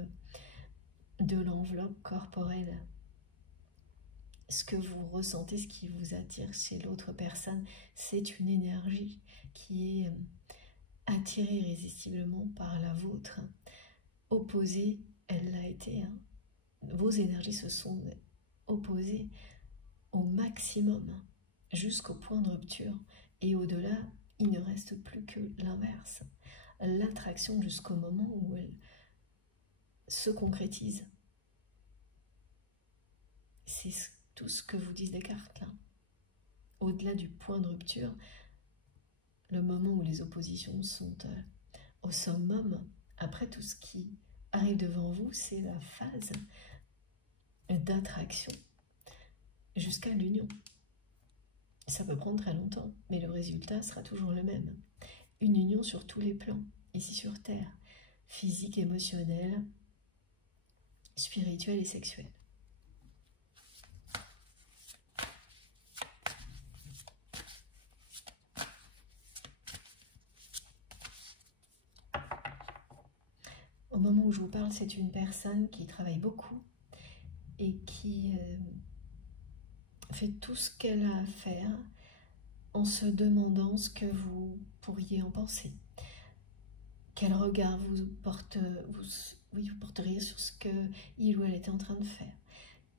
de l'enveloppe corporelle. Ce que vous ressentez, ce qui vous attire chez l'autre personne, c'est une énergie qui est attirée irrésistiblement par la vôtre. Opposée, elle l'a été. Vos énergies se sont opposées au maximum, jusqu'au point de rupture. Et au-delà, il ne reste plus que l'inverse. L'attraction jusqu'au moment où elle se concrétise. C'est tout ce que vous disent les cartes là. Au-delà du point de rupture, le moment où les oppositions sont au summum, après tout ce qui arrive devant vous, c'est la phase d'attraction jusqu'à l'union. Ça peut prendre très longtemps, mais le résultat sera toujours le même. Une union sur tous les plans, ici sur Terre, physique, émotionnel, spirituel et sexuel. Au moment où je vous parle, c'est une personne qui travaille beaucoup et qui fait tout ce qu'elle a à faire en se demandant ce que vous pourriez en penser. Quel regard vous porteriez sur ce qu'il ou elle était en train de faire.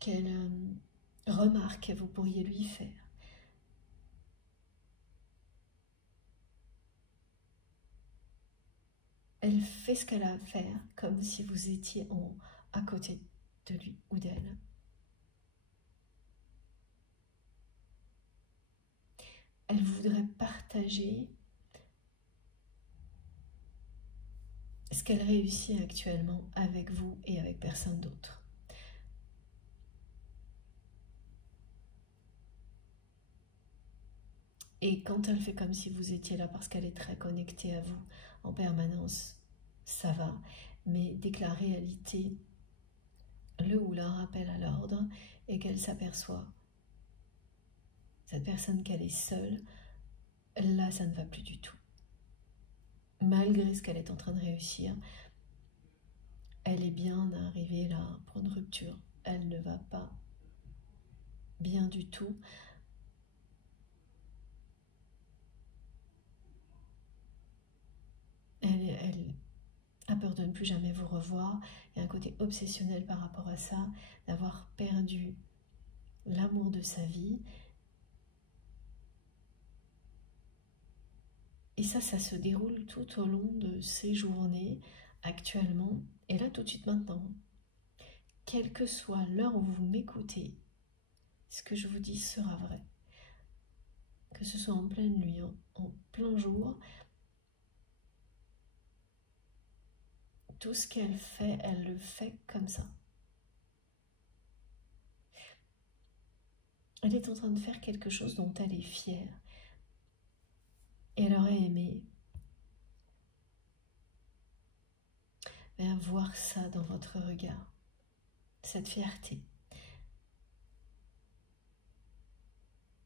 Quelle remarque vous pourriez lui faire. Elle fait ce qu'elle a à faire comme si vous étiez à côté de lui ou d'elle. Elle voudrait partager ce qu'elle réussit actuellement avec vous et avec personne d'autre. Et quand elle fait comme si vous étiez là parce qu'elle est très connectée à vous en permanence, ça va. Mais dès que la réalité le ou la rappelle à l'ordre et qu'elle s'aperçoit, cette personne qu'elle est seule, là ça ne va plus du tout. Malgré ce qu'elle est en train de réussir, elle est bien arrivée là pour une rupture. Elle ne va pas bien du tout. Elle a peur de ne plus jamais vous revoir. Il y a un côté obsessionnel par rapport à ça, d'avoir perdu l'amour de sa vie. Et ça se déroule tout au long de ces journées, actuellement, et là tout de suite maintenant. Quelle que soit l'heure où vous m'écoutez, ce que je vous dis sera vrai. Que ce soit en pleine nuit, en plein jour, tout ce qu'elle fait, elle le fait comme ça. Elle est en train de faire quelque chose dont elle est fière. Et elle aurait aimé voir ça dans votre regard, cette fierté.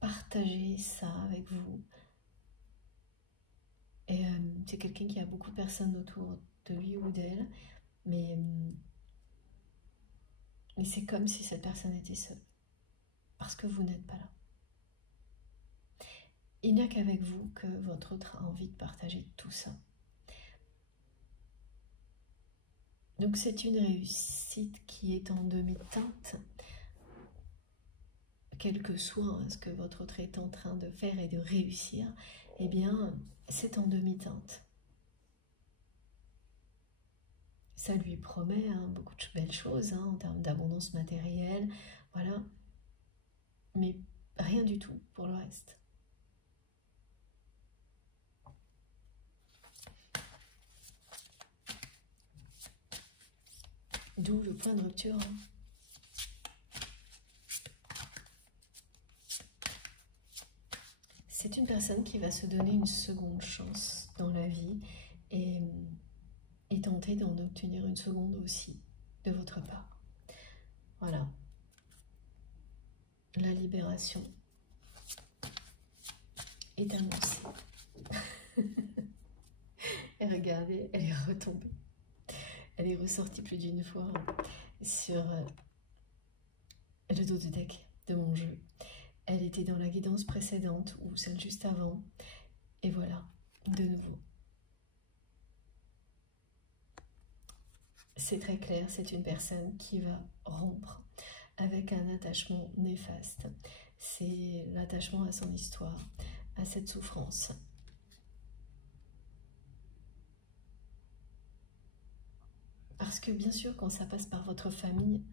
Partager ça avec vous. Et c'est quelqu'un qui a beaucoup de personnes autour de lui ou d'elle. Mais c'est comme si cette personne était seule, parce que vous n'êtes pas là. Il n'y a qu'avec vous que votre autre a envie de partager tout ça. Donc c'est une réussite qui est en demi-teinte, quel que soit ce que votre autre est en train de faire et de réussir, eh bien c'est en demi-teinte. Ça lui promet beaucoup de belles choses en termes d'abondance matérielle, voilà, mais rien du tout pour le reste. D'où le point de rupture. C'est une personne qui va se donner une seconde chance dans la vie et tenter d'en obtenir une seconde aussi de votre part. Voilà. La libération est annoncée. Et regardez, elle est retombée. Elle est ressortie plus d'une fois sur le dos de deck de mon jeu. Elle était dans la guidance précédente ou celle juste avant. Et voilà, de nouveau. C'est très clair, c'est une personne qui va rompre avec un attachement néfaste. C'est l'attachement à son histoire, à cette souffrance. Parce que bien sûr, quand ça passe par votre famille,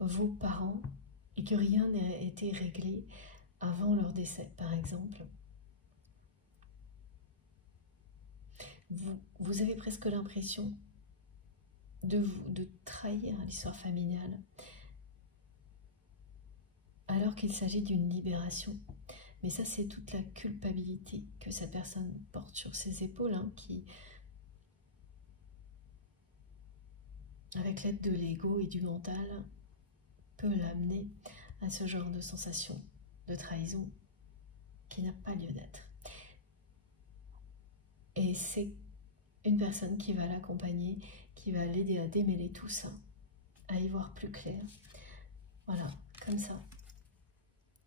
vos parents, et que rien n'a été réglé avant leur décès, par exemple, vous avez presque l'impression de trahir l'histoire familiale, alors qu'il s'agit d'une libération. Mais ça, c'est toute la culpabilité que cette personne porte sur ses épaules, qui, avec l'aide de l'ego et du mental, peut l'amener à ce genre de sensation de trahison qui n'a pas lieu d'être. Et c'est une personne qui va l'accompagner, qui va l'aider à démêler tout ça, à y voir plus clair. Voilà, comme ça.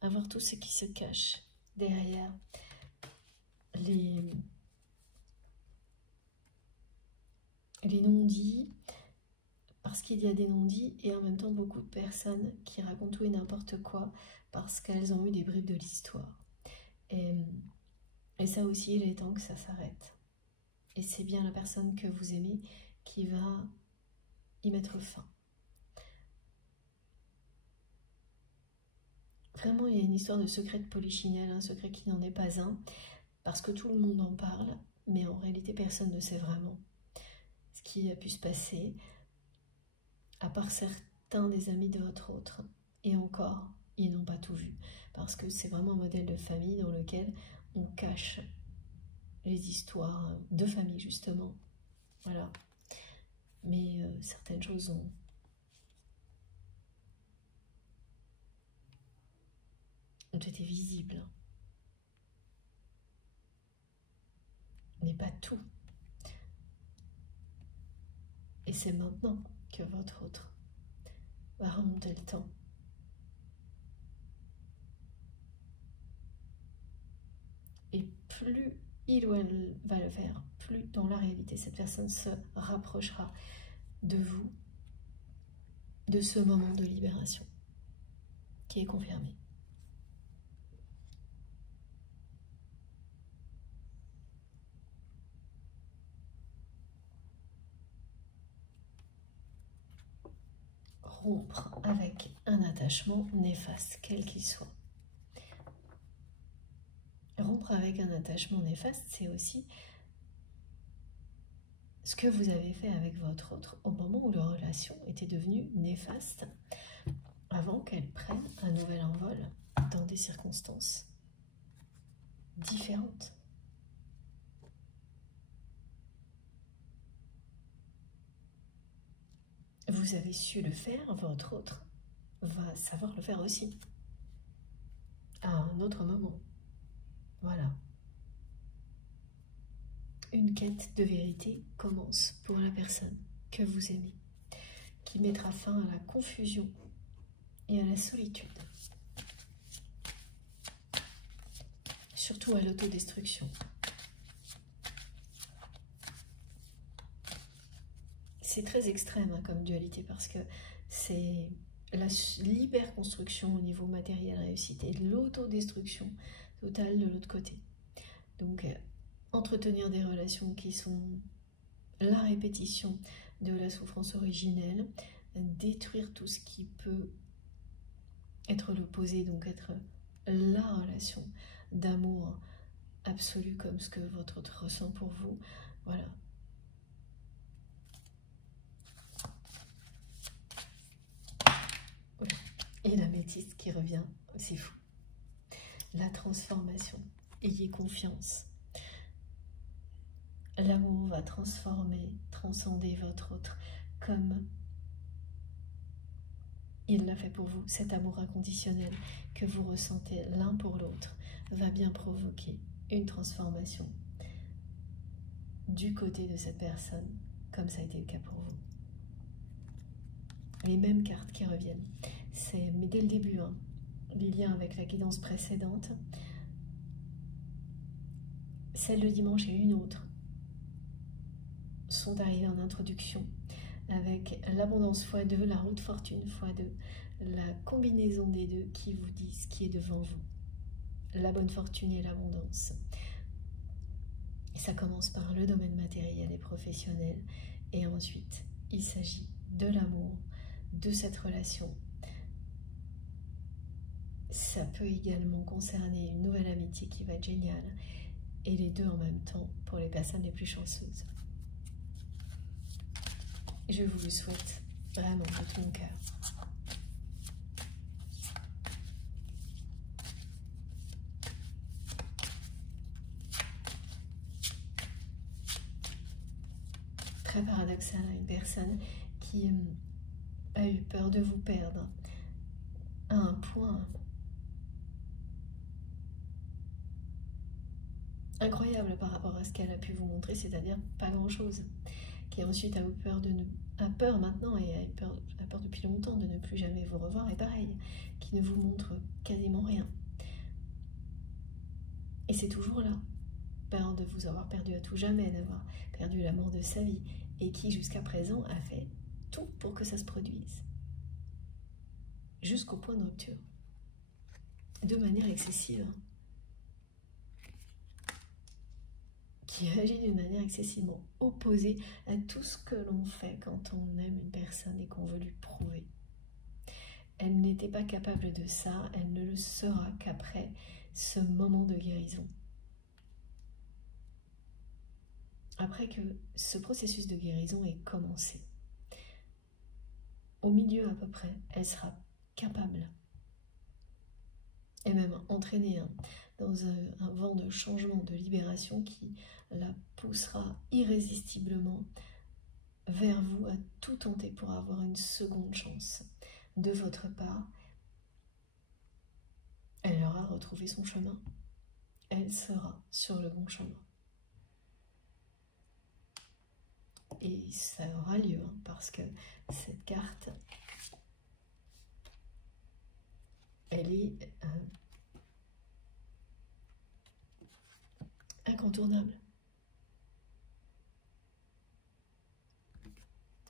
À voir tout ce qui se cache derrière les non-dits, parce qu'il y a des non-dits et en même temps beaucoup de personnes qui racontent tout et n'importe quoi parce qu'elles ont eu des bribes de l'histoire. Et ça aussi, il est temps que ça s'arrête. Et c'est bien la personne que vous aimez qui va y mettre fin. Vraiment, il y a une histoire de secret de polichinelle, un secret qui n'en est pas un, parce que tout le monde en parle, mais en réalité, personne ne sait vraiment ce qui a pu se passer, à part certains des amis de votre autre. Et encore, ils n'ont pas tout vu, parce que c'est vraiment un modèle de famille dans lequel on cache les histoires de famille, justement. Voilà. Mais certaines choses ont été visibles. Mais pas tout. Et c'est maintenant que votre autre va remonter le temps. Et plus il ou elle va le faire, plus dans la réalité cette personne se rapprochera de vous, de ce moment de libération qui est confirmé. Rompre avec un attachement néfaste, quel qu'il soit. Rompre avec un attachement néfaste, c'est aussi ce que vous avez fait avec votre autre au moment où leur relation était devenue néfaste, avant qu'elle prenne un nouvel envol dans des circonstances différentes. Vous avez su le faire, votre autre va savoir le faire aussi, à un autre moment. Voilà. Une quête de vérité commence pour la personne que vous aimez, qui mettra fin à la confusion et à la solitude. Surtout à l'autodestruction. C'est très extrême hein, comme dualité parce que c'est la l'hyperconstruction au niveau matériel réussite et l'autodestruction totale de l'autre côté. Donc entretenir des relations qui sont la répétition de la souffrance originelle, détruire tout ce qui peut être l'opposé, donc être la relation d'amour absolu comme ce que votre autre ressent pour vous. Voilà. Et l'améthyste qui revient, c'est fou. La transformation, ayez confiance. L'amour va transformer, transcender votre autre comme il l'a fait pour vous. Cet amour inconditionnel que vous ressentez l'un pour l'autre va bien provoquer une transformation du côté de cette personne, comme ça a été le cas pour vous. Les mêmes cartes qui reviennent. Mais dès le début, hein, les liens avec la guidance précédente, celle de dimanche et une autre sont arrivées en introduction avec l'abondance x2, la roue de fortune x2, la combinaison des deux qui vous dit ce qui est devant vous, la bonne fortune et l'abondance. Et ça commence par le domaine matériel et professionnel, et ensuite il s'agit de l'amour, de cette relation. Ça peut également concerner une nouvelle amitié qui va être géniale, et les deux en même temps pour les personnes les plus chanceuses. Je vous le souhaite vraiment de tout mon cœur. Très paradoxal, une personne qui a eu peur de vous perdre à un point incroyable par rapport à ce qu'elle a pu vous montrer, c'est-à-dire pas grand-chose, qui ensuite a eu peur a peur maintenant et a peur depuis longtemps de ne plus jamais vous revoir, et pareil, qui ne vous montre quasiment rien. Et c'est toujours là, peur de vous avoir perdu à tout jamais, d'avoir perdu l'amour de sa vie, et qui jusqu'à présent a fait tout pour que ça se produise, jusqu'au point de rupture, de manière excessive, qui agit d'une manière excessivement opposée à tout ce que l'on fait quand on aime une personne et qu'on veut lui prouver. Elle n'était pas capable de ça, elle ne le sera qu'après ce moment de guérison. Après que ce processus de guérison ait commencé, au milieu à peu près, elle sera capable, et même entraînée dans un vent de changement, de libération qui la poussera irrésistiblement vers vous à tout tenter pour avoir une seconde chance de votre part. Elle aura retrouvé son chemin, elle sera sur le bon chemin. Et ça aura lieu, parce que cette carte, elle est incontournable.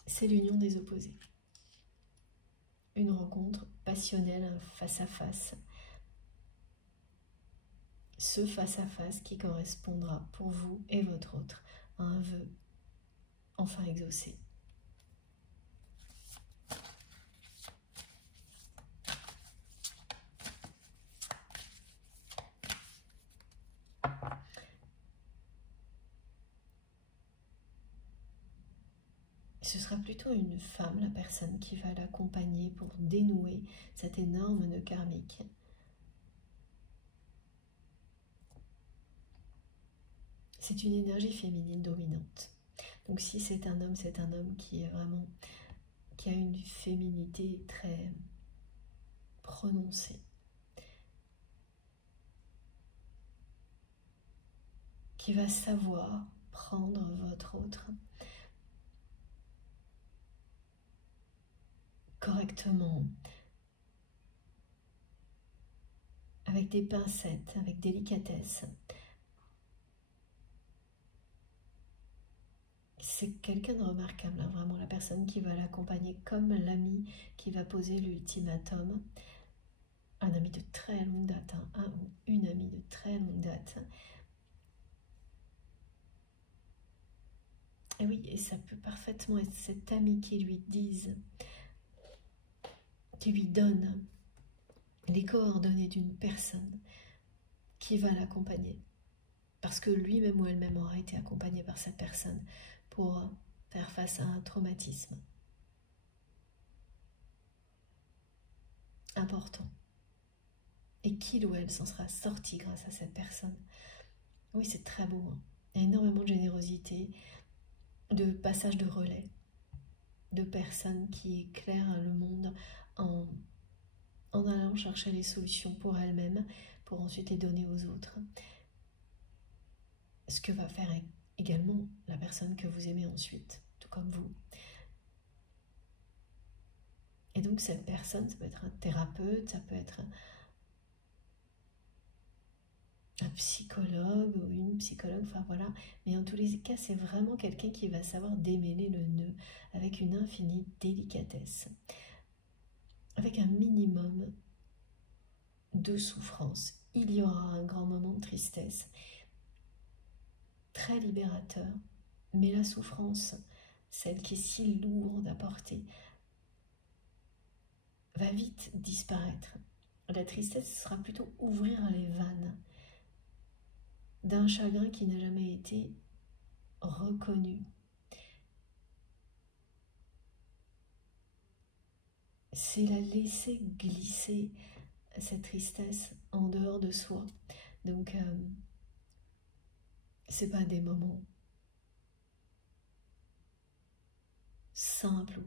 C'est l'union des opposés. Une rencontre passionnelle, un face-à-face. Ce face-à-face qui correspondra pour vous et votre autre à un vœu enfin exaucé. Ce sera plutôt une femme, la personne qui va l'accompagner pour dénouer cet énorme nœud karmique. C'est une énergie féminine dominante. Donc si c'est un homme qui est vraiment, qui a une féminité très prononcée, qui va savoir prendre votre autre correctement, avec des pincettes, avec délicatesse. C'est quelqu'un de remarquable, hein, vraiment la personne qui va l'accompagner comme l'ami qui va poser l'ultimatum. Un ami de très longue date, hein, un ou une amie de très longue date. Et oui, et ça peut parfaitement être cet ami qui lui donne les coordonnées d'une personne qui va l'accompagner. Parce que lui-même ou elle-même aura été accompagné par cette personne pour faire face à un traumatisme important. Et qu'il ou elle s'en sera sorti grâce à cette personne. Oui, c'est très beau. Hein. Il y a énormément de générosité, de passage de relais, de personnes qui éclairent le monde en allant chercher les solutions pour elles-mêmes, pour ensuite les donner aux autres. Ce que va faire également la personne que vous aimez ensuite, tout comme vous. Et donc cette personne, ça peut être un thérapeute, ça peut être un psychologue ou une psychologue, enfin voilà. Mais en tous les cas, c'est vraiment quelqu'un qui va savoir démêler le nœud avec une infinie délicatesse, avec un minimum de souffrance. Il y aura un grand moment de tristesse, très libérateur, mais la souffrance, celle qui est si lourde à porter, va vite disparaître. La tristesse sera plutôt ouvrir les vannes d'un chagrin qui n'a jamais été reconnu. C'est la laisser glisser, cette tristesse, en dehors de soi. Donc, c'est pas des moments simples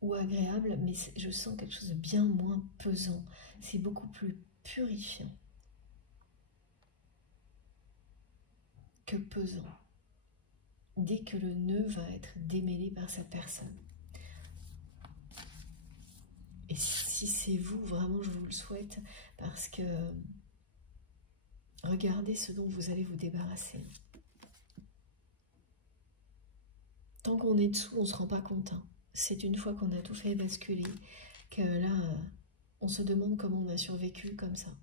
ou agréables, mais je sens quelque chose de bien moins pesant. C'est beaucoup plus purifiant que pesant. Dès que le nœud va être démêlé par cette personne. Et si c'est vous, vraiment, je vous le souhaite, parce que regardez ce dont vous allez vous débarrasser. Tant qu'on est dessous, on ne se rend pas compte. Hein. C'est une fois qu'on a tout fait basculer que là, on se demande comment on a survécu comme ça.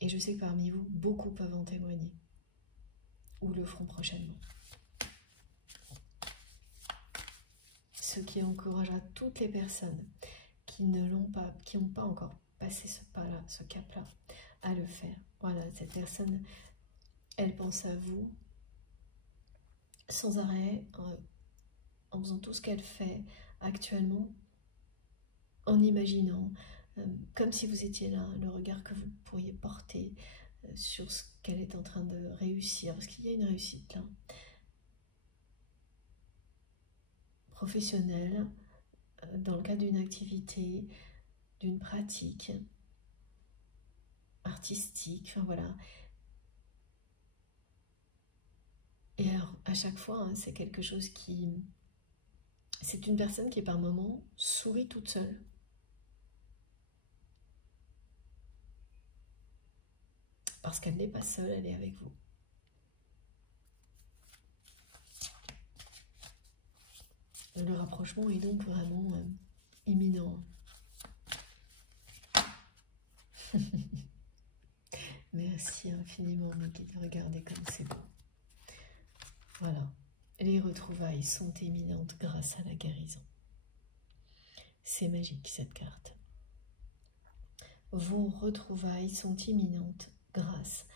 Et je sais que parmi vous, beaucoup peuvent en témoigner. Ou le feront prochainement. Ce qui encourage à toutes les personnes qui ne l'ont pas, qui n'ont pas encore passé ce pas-là, ce cap-là, à le faire. Voilà, cette personne, elle pense à vous sans arrêt, en faisant tout ce qu'elle fait actuellement, en imaginant, comme si vous étiez là, le regard que vous pourriez porter sur ce qu'elle est en train de réussir, parce qu'il y a une réussite là. Professionnelle, dans le cadre d'une activité, d'une pratique artistique, enfin voilà. Et alors, à chaque fois, hein, c'est quelque chose qui... C'est une personne qui, par moments, sourit toute seule. Parce qu'elle n'est pas seule, elle est avec vous. Le rapprochement est donc vraiment imminent. Merci infiniment, Mickey, de regarder comme c'est beau. Voilà, les retrouvailles sont imminentes grâce à la guérison. C'est magique cette carte. Vos retrouvailles sont imminentes grâce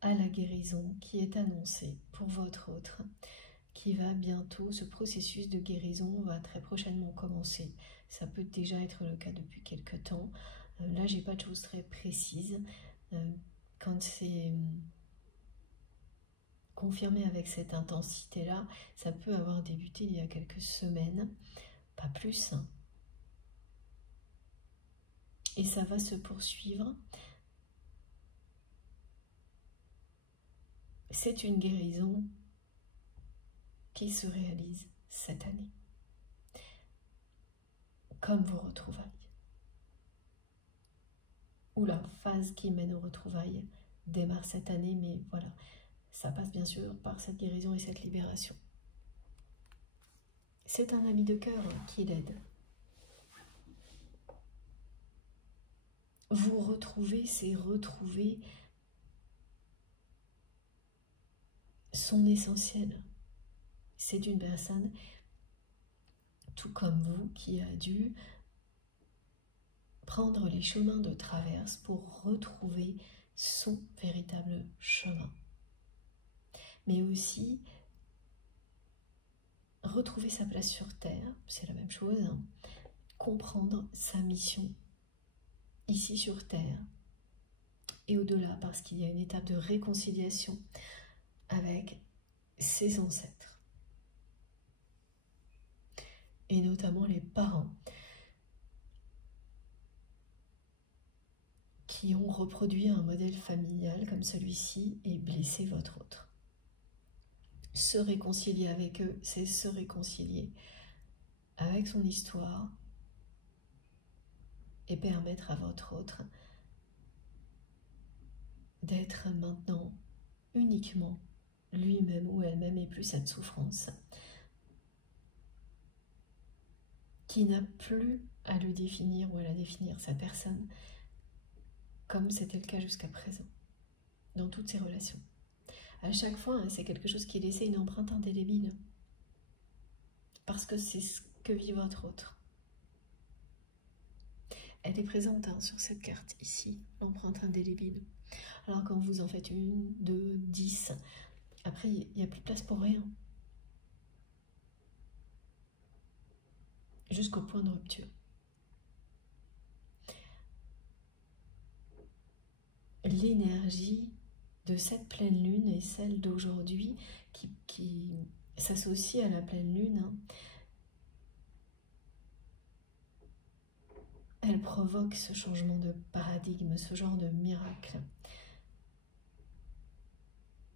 à la guérison qui est annoncée pour votre autre, qui va bientôt, ce processus de guérison va très prochainement commencer. Ça peut déjà être le cas depuis quelque temps. Là, j'ai pas de choses très précises. Quand c'est confirmé avec cette intensité-là, ça peut avoir débuté il y a quelques semaines, pas plus. Et ça va se poursuivre. C'est une guérison qui se réalise cette année. comme vos retrouvailles. Ou la phase qui mène aux retrouvailles démarre cette année, mais voilà, ça passe bien sûr par cette guérison et cette libération. C'est un ami de cœur qui l'aide. Vous retrouver, c'est retrouver son essentiel. C'est une personne, tout comme vous, qui a dû prendre les chemins de traverse pour retrouver son véritable chemin. Mais aussi retrouver sa place sur Terre, c'est la même chose, hein. Comprendre sa mission ici sur Terre et au-delà, parce qu'il y a une étape de réconciliation avec ses ancêtres et notamment les parents qui ont reproduit un modèle familial comme celui-ci et blessé votre autre. Se réconcilier avec eux, c'est se réconcilier avec son histoire et permettre à votre autre d'être maintenant uniquement lui-même ou elle-même et plus cette souffrance qui n'a plus à le définir ou à la définir, sa personne, comme c'était le cas jusqu'à présent, dans toutes ses relations. À chaque fois, hein, c'est quelque chose qui laissait une empreinte indélébile, parce que c'est ce que vit votre autre. Elle est présente hein, sur cette carte ici, l'empreinte indélébile. Alors quand vous en faites 1, 2, 10, après il n'y a plus de place pour rien. Jusqu'au point de rupture. L'énergie de cette pleine lune et celle d'aujourd'hui qui s'associe à la pleine lune, hein, elle provoque ce changement de paradigme, ce genre de miracle.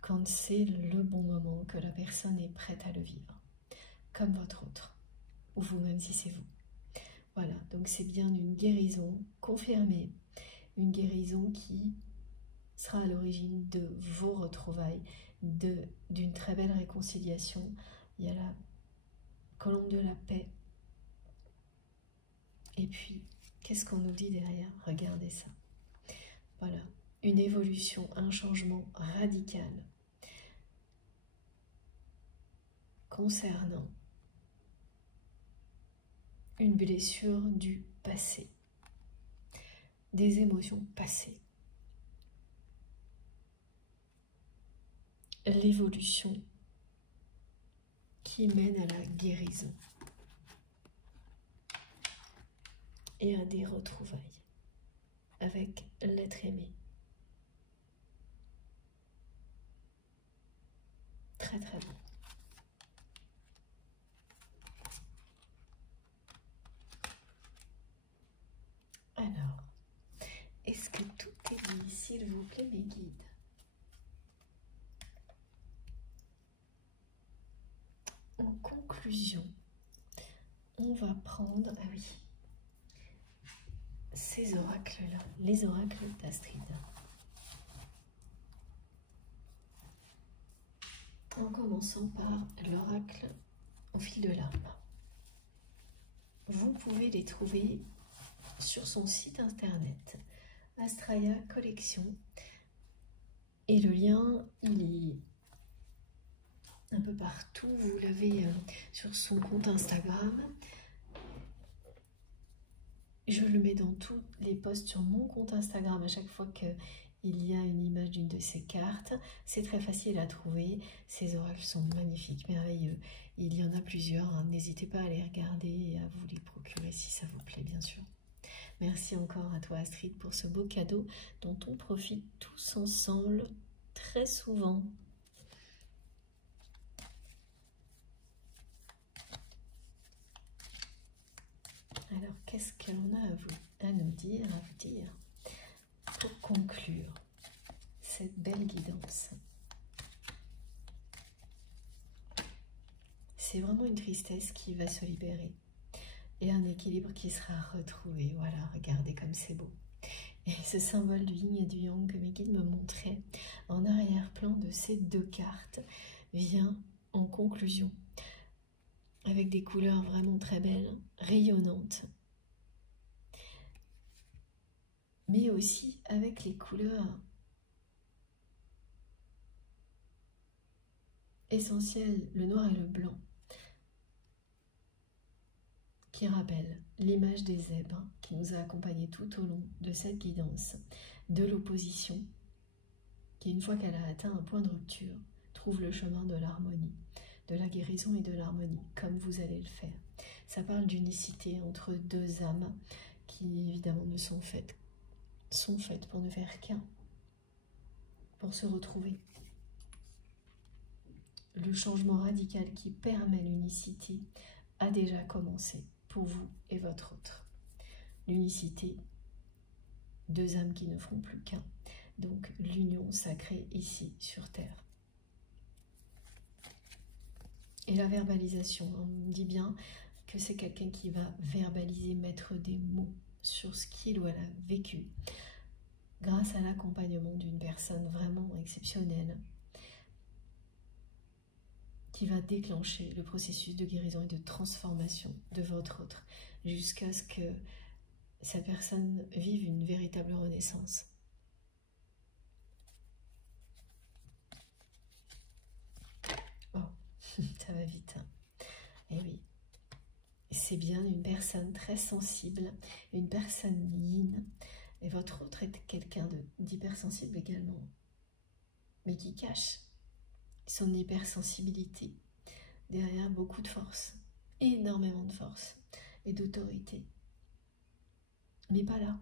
Quand c'est le bon moment, que la personne est prête à le vivre, comme votre autre, ou vous-même si c'est vous. Voilà, donc c'est bien une guérison confirmée, une guérison qui sera à l'origine de vos retrouvailles, d'une très belle réconciliation. Il y a la colombe de la paix. Et puis, qu'est-ce qu'on nous dit derrière? Regardez ça. Voilà, une évolution, un changement radical concernant une blessure du passé, des émotions passées. L'évolution qui mène à la guérison et à des retrouvailles avec l'être aimé. Très très bon. Alors, est-ce que tout est dit, s'il vous plaît, mes guides? En conclusion, on va prendre, ah oui, ces oracles-là, les oracles d'Astrid. En commençant par l'oracle au fil de l'âme. Vous pouvez les trouver sur son site internet, Astraya Collection. Et le lien, il est un peu partout. Vous l'avez sur son compte Instagram. Je le mets dans tous les posts sur mon compte Instagram à chaque fois qu'il y a une image d'une de ces cartes. C'est très facile à trouver. Ces oracles sont magnifiques, merveilleux. Il y en a plusieurs. Hein. N'hésitez pas à les regarder et à vous les procurer si ça vous plaît, bien sûr. Merci encore à toi, Astrid, pour ce beau cadeau dont on profite tous ensemble très souvent. Alors, qu'est-ce que l'on a à nous dire, à vous dire pour conclure cette belle guidance? C'est vraiment une tristesse qui va se libérer. et un équilibre qui sera retrouvé. Voilà, regardez comme c'est beau. Et ce symbole du yin et du yang que mes guides me montraient en arrière-plan de ces deux cartes vient en conclusion avec des couleurs vraiment très belles, rayonnantes, mais aussi avec les couleurs essentielles, le noir et le blanc, qui rappellent l'image des zèbres qui nous a accompagnés tout au long de cette guidance, de l'opposition, qui une fois qu'elle a atteint un point de rupture, trouve le chemin de l'harmonie, de la guérison et de l'harmonie, comme vous allez le faire. Ça parle d'unicité entre deux âmes qui évidemment ne sont faites pour ne faire qu'un, pour se retrouver. Le changement radical qui permet l'unicité a déjà commencé pour vous et votre autre. L'unicité, deux âmes qui ne feront plus qu'un. Donc l'union sacrée ici sur Terre. Et la verbalisation, on me dit bien que c'est quelqu'un qui va verbaliser, mettre des mots sur ce qu'il ou elle a vécu grâce à l'accompagnement d'une personne vraiment exceptionnelle qui va déclencher le processus de guérison et de transformation de votre autre jusqu'à ce que cette personne vive une véritable renaissance. Oh, ça va vite. Hein. Et oui, c'est bien une personne très sensible, une personne yin, et votre autre est quelqu'un d'hypersensible également, mais qui cache son hypersensibilité derrière beaucoup de force, énormément de force et d'autorité. Mais pas là.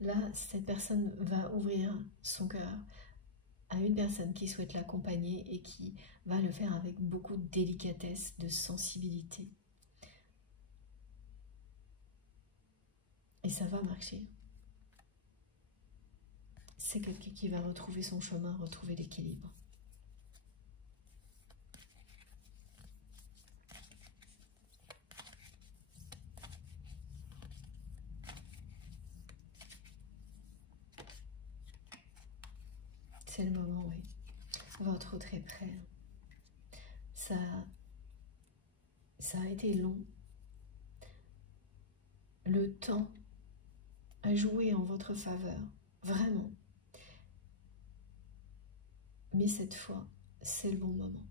Là, cette personne va ouvrir son cœur à une personne qui souhaite l'accompagner et qui va le faire avec beaucoup de délicatesse, de sensibilité. Et ça va marcher. C'est quelqu'un qui va retrouver son chemin, retrouver l'équilibre. C'est le moment, oui. Votre autre est prêt. Ça a été long. Le temps a joué en votre faveur, vraiment. Mais cette fois, c'est le bon moment.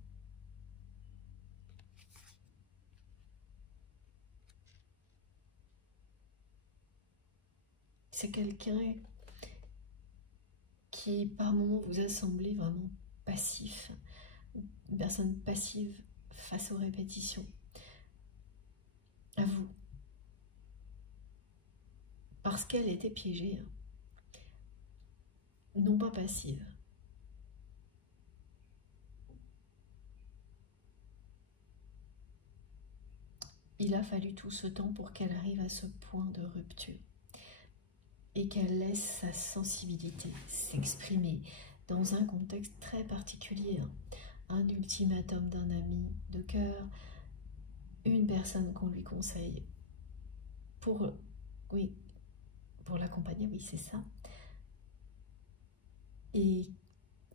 C'est quelqu'un qui, par moments, vous a semblé vraiment passif, une personne passive face aux répétitions. À vous. Parce qu'elle était piégée. Non pas passive. Il a fallu tout ce temps pour qu'elle arrive à ce point de rupture et qu'elle laisse sa sensibilité s'exprimer dans un contexte très particulier. Un ultimatum d'un ami de cœur, une personne qu'on lui conseille pour l'accompagner, oui c'est ça, et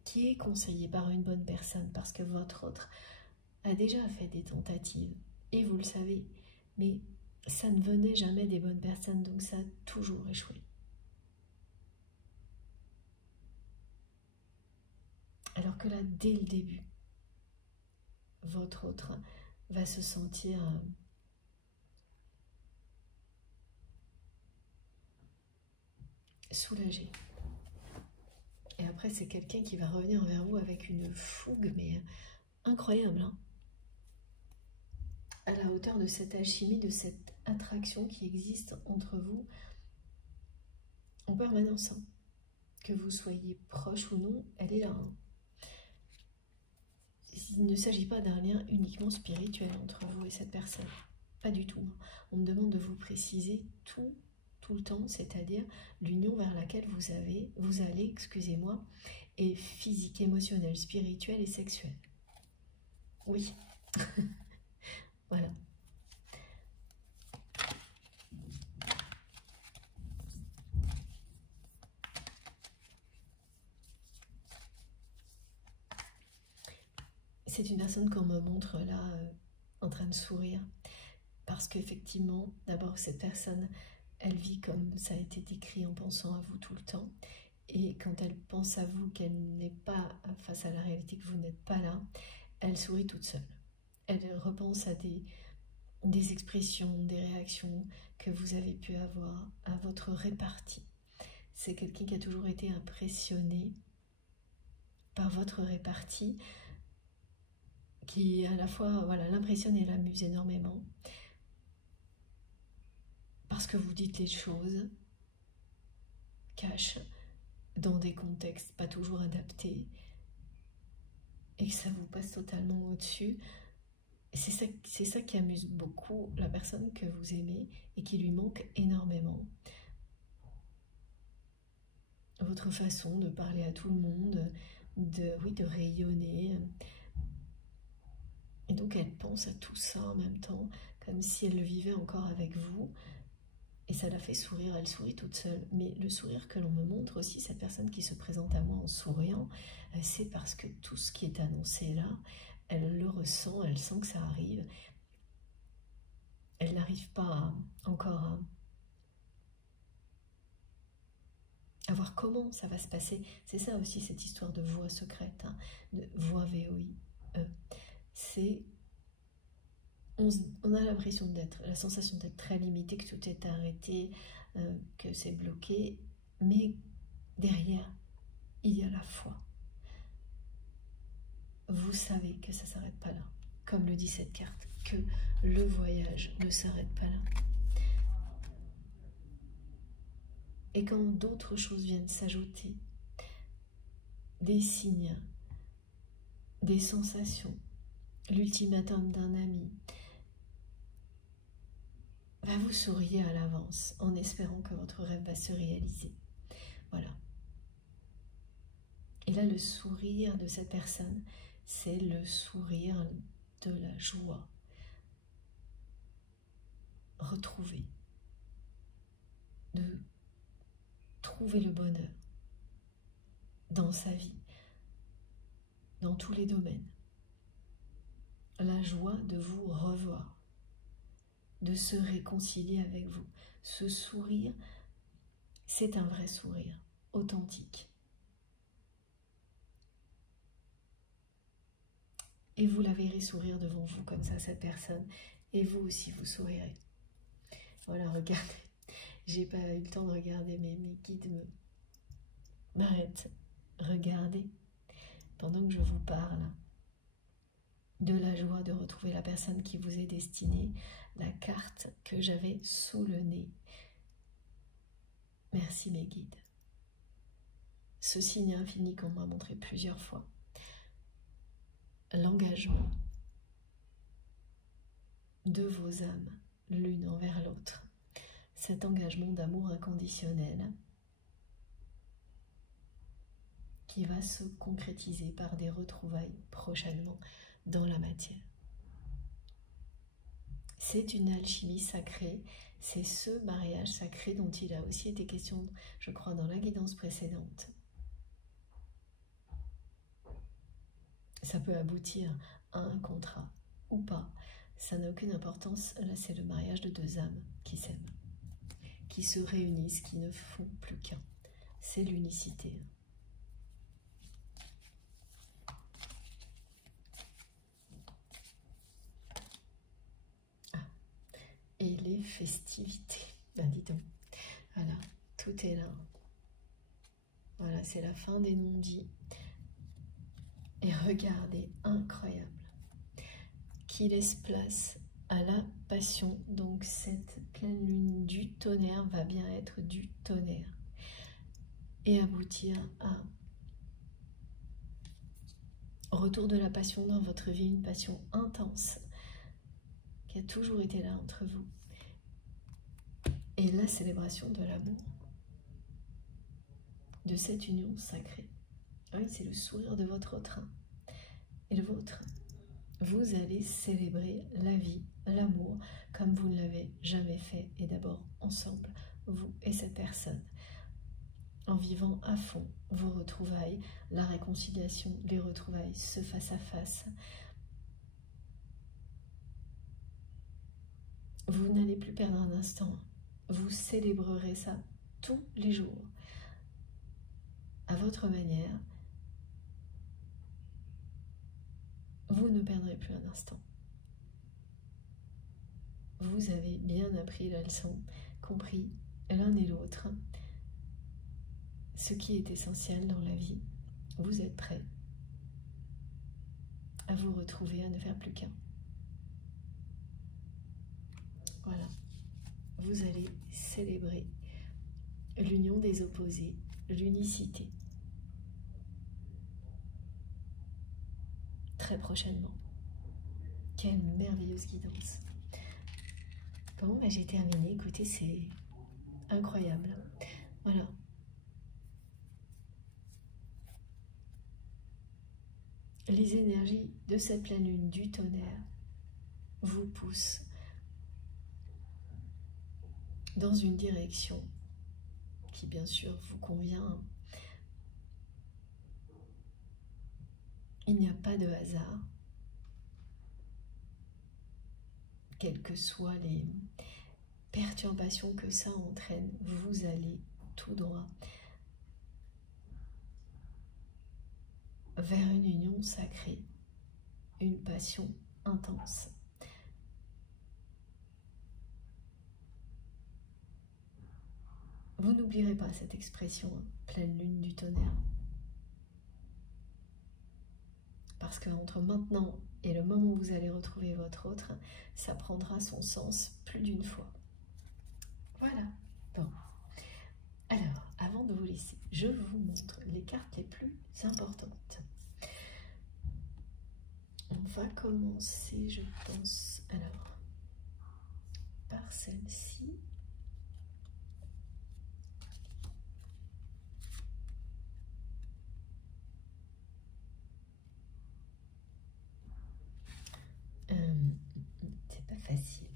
qui est conseillé par une bonne personne parce que votre autre a déjà fait des tentatives et vous le savez, mais ça ne venait jamais des bonnes personnes, donc ça a toujours échoué. Alors que là, dès le début, votre autre va se sentir soulagé. Et après, c'est quelqu'un qui va revenir vers vous avec une fougue, mais incroyable, hein, à la hauteur de cette alchimie, de cette attraction qui existe entre vous en permanence. Hein. Que vous soyez proche ou non, elle est là. Hein. Il ne s'agit pas d'un lien uniquement spirituel entre vous et cette personne. Pas du tout. On me demande de vous préciser tout le temps, c'est-à-dire l'union vers laquelle vous allez, excusez-moi, est physique, émotionnelle, spirituelle et sexuelle. Oui. Voilà. c'est une personne qu'on me montre là en train de sourire. Parce qu'effectivement, d'abord, cette personne, elle vit comme ça a été décrit en pensant à vous tout le temps. Et quand elle pense à vous, qu'elle n'est pas face à la réalité, que vous n'êtes pas là, elle sourit toute seule. Elle repense à des expressions, des réactions que vous avez pu avoir à votre répartie. C'est quelqu'un qui a toujours été impressionné par votre répartie, qui à la fois voilà, l'impressionne et l'amuse énormément. Parce que vous dites les choses cash dans des contextes pas toujours adaptés et que ça vous passe totalement au-dessus. C'est ça qui amuse beaucoup la personne que vous aimez et qui lui manque énormément. Votre façon de parler à tout le monde, de rayonner. Et donc elle pense à tout ça en même temps, comme si elle le vivait encore avec vous. Et ça la fait sourire, elle sourit toute seule. Mais le sourire que l'on me montre aussi, cette personne qui se présente à moi en souriant, c'est parce que tout ce qui est annoncé là, elle le ressent, elle sent que ça arrive. Elle n'arrive pas encore à voir comment ça va se passer. C'est ça aussi cette histoire de voix secrète, hein, de voix VOIE. C'est... On a l'impression d'être, la sensation d'être très limité, que tout est arrêté, que c'est bloqué, mais derrière, il y a la foi. Vous savez que ça ne s'arrête pas là, comme le dit cette carte, que le voyage ne s'arrête pas là. Et quand d'autres choses viennent s'ajouter, des signes, des sensations, l'ultimatum d'un ami, vous souriez à l'avance en espérant que votre rêve va se réaliser. Voilà. Et là, le sourire de cette personne, c'est le sourire de la joie. Retrouver. De trouver le bonheur dans sa vie, dans tous les domaines. La joie de vous revoir, de se réconcilier avec vous. Ce sourire, c'est un vrai sourire, authentique. Et vous la verrez sourire devant vous comme ça, cette personne, et vous aussi vous sourirez. Voilà, regardez, j'ai pas eu le temps de regarder, mais mes guides m'arrêtent. Regardez, pendant que je vous parle de la joie de retrouver la personne qui vous est destinée, la carte que j'avais sous le nez. Merci mes guides. Ce signe infini qu'on m'a montré plusieurs fois. L'engagement de vos âmes, l'une envers l'autre. Cet engagement d'amour inconditionnel qui va se concrétiser par des retrouvailles prochainement dans la matière. C'est une alchimie sacrée, c'est ce mariage sacré dont il a aussi été question, je crois, dans la guidance précédente. Ça peut aboutir à un contrat ou pas, ça n'a aucune importance, là c'est le mariage de deux âmes qui s'aiment, qui se réunissent, qui ne font plus qu'un. C'est l'unicité. Et les festivités, ben dis donc, voilà, tout est là. Voilà, c'est la fin des non-dits. Et regardez, incroyable, qui laisse place à la passion. Donc cette pleine lune du tonnerre va bien être du tonnerre et aboutir à retour de la passion dans votre vie, une passion intense qui a toujours été là entre vous, et la célébration de l'amour, de cette union sacrée. Oui, c'est le sourire de votre train et le vôtre. Vous allez célébrer la vie, l'amour, comme vous ne l'avez jamais fait, et d'abord ensemble, vous et cette personne, en vivant à fond vos retrouvailles, la réconciliation, les retrouvailles, ce face à face, Vous n'allez plus perdre un instant. Vous célébrerez ça tous les jours, à votre manière. Vous ne perdrez plus un instant. Vous avez bien appris la leçon, compris l'un et l'autre ce qui est essentiel dans la vie. Vous êtes prêts à vous retrouver, à ne faire plus qu'un. Voilà. Vous allez célébrer l'union des opposés, l'unicité. Très prochainement. Quelle merveilleuse guidance. Bon, bah, j'ai terminé. Écoutez, c'est incroyable. Voilà. Les énergies de cette pleine lune du tonnerre vous poussent dans une direction qui bien sûr vous convient. Il n'y a pas de hasard. Quelles que soient les perturbations que ça entraîne, vous allez tout droit vers une union sacrée, une passion intense. Vous n'oublierez pas cette expression, hein, pleine lune du tonnerre. Parce qu'entre maintenant et le moment où vous allez retrouver votre autre, ça prendra son sens plus d'une fois. Voilà. Bon. Alors, avant de vous laisser, je vous montre les cartes les plus importantes. On va commencer, je pense, alors, par celle-ci. C'est pas facile.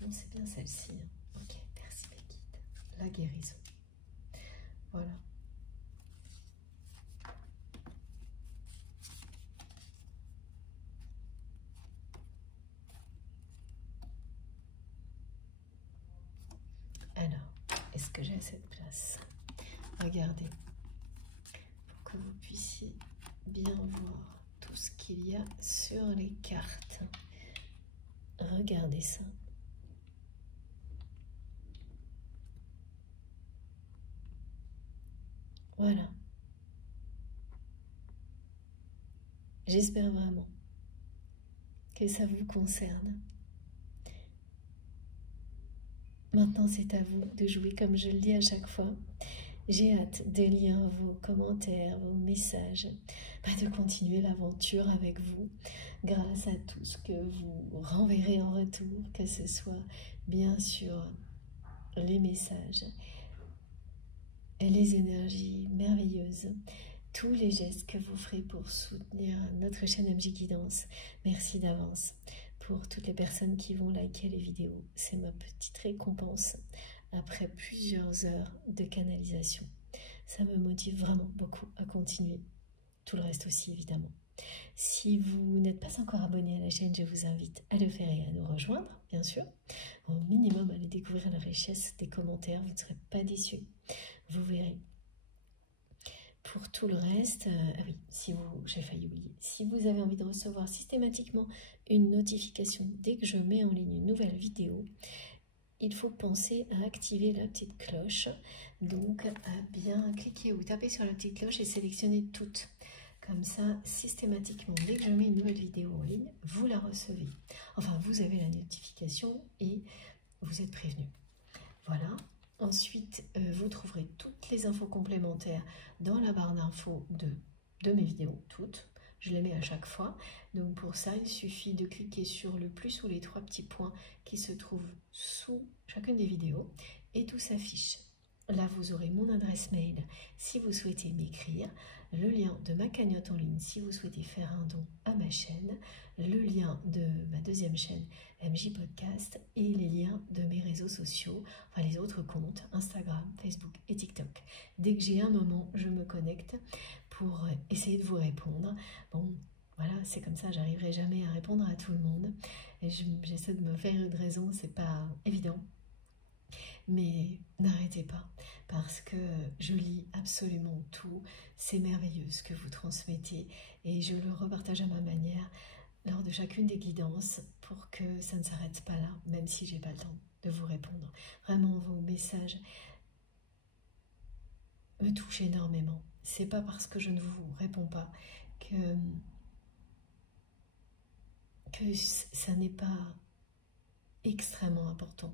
Non, c'est bien celle-ci. Ok, merci mes guides. La guérison. Voilà. Alors, est-ce que j'ai assez de place? Regardez, pour que vous puissiez bien voir tout ce qu'il y a sur les cartes. Regardez ça. Voilà. J'espère vraiment que ça vous concerne. Maintenant, c'est à vous de jouer comme je le dis à chaque fois. J'ai hâte de lire vos commentaires, vos messages, de continuer l'aventure avec vous grâce à tout ce que vous renverrez en retour, que ce soit bien sûr les messages, les énergies merveilleuses, tous les gestes que vous ferez pour soutenir notre chaîne MJ Guidance. Merci d'avance pour toutes les personnes qui vont liker les vidéos. C'est ma petite récompense après plusieurs heures de canalisation. Ça me motive vraiment beaucoup à continuer. Tout le reste aussi, évidemment. Si vous n'êtes pas encore abonné à la chaîne, je vous invite à le faire et à nous rejoindre, bien sûr. Au minimum, allez découvrir la richesse des commentaires, vous ne serez pas déçus. Vous verrez. Pour tout le reste, ah oui, j'ai failli oublier, si vous avez envie de recevoir systématiquement une notification dès que je mets en ligne une nouvelle vidéo, il faut penser à activer la petite cloche, donc à bien cliquer ou taper sur la petite cloche et sélectionner toutes. Comme ça, systématiquement, dès que je mets une nouvelle vidéo en ligne, vous la recevez. Enfin, vous avez la notification et vous êtes prévenu. Voilà. Ensuite, vous trouverez toutes les infos complémentaires dans la barre d'infos de mes vidéos, toutes. Je les mets à chaque fois. Donc pour ça, il suffit de cliquer sur le plus ou les trois petits points qui se trouvent sous chacune des vidéos et tout s'affiche. Là, vous aurez mon adresse mail si vous souhaitez m'écrire, le lien de ma cagnotte en ligne si vous souhaitez faire un don à ma chaîne, le lien de ma deuxième chaîne MJ Podcast et les liens de mes réseaux sociaux, enfin les autres comptes, Instagram, Facebook et TikTok. Dès que j'ai un moment, je me connecte pour essayer de vous répondre. Bon, voilà, c'est comme ça, j'arriverai jamais à répondre à tout le monde. Et j'essaie de me faire une raison, c'est pas évident. Mais n'arrêtez pas, parce que je lis absolument tout. C'est merveilleux ce que vous transmettez et je le repartage à ma manière lors de chacune des guidances pour que ça ne s'arrête pas là, même si j'ai pas le temps de vous répondre. Vraiment, vos messages me touchent énormément. C'est pas parce que je ne vous réponds pas que ça n'est pas extrêmement important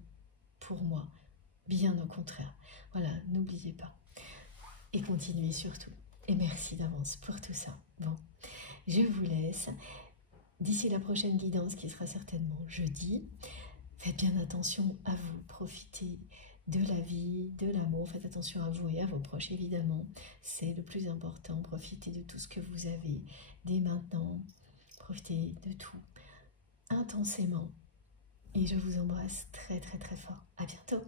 pour moi. Bien au contraire. Voilà, n'oubliez pas. Et continuez surtout. Et merci d'avance pour tout ça. Bon, je vous laisse. D'ici la prochaine guidance qui sera certainement jeudi, faites bien attention à vous. Profitez de la vie, de l'amour. Faites attention à vous et à vos proches, évidemment. C'est le plus important. Profitez de tout ce que vous avez dès maintenant. Profitez de tout intensément. Et je vous embrasse très très très fort. À bientôt.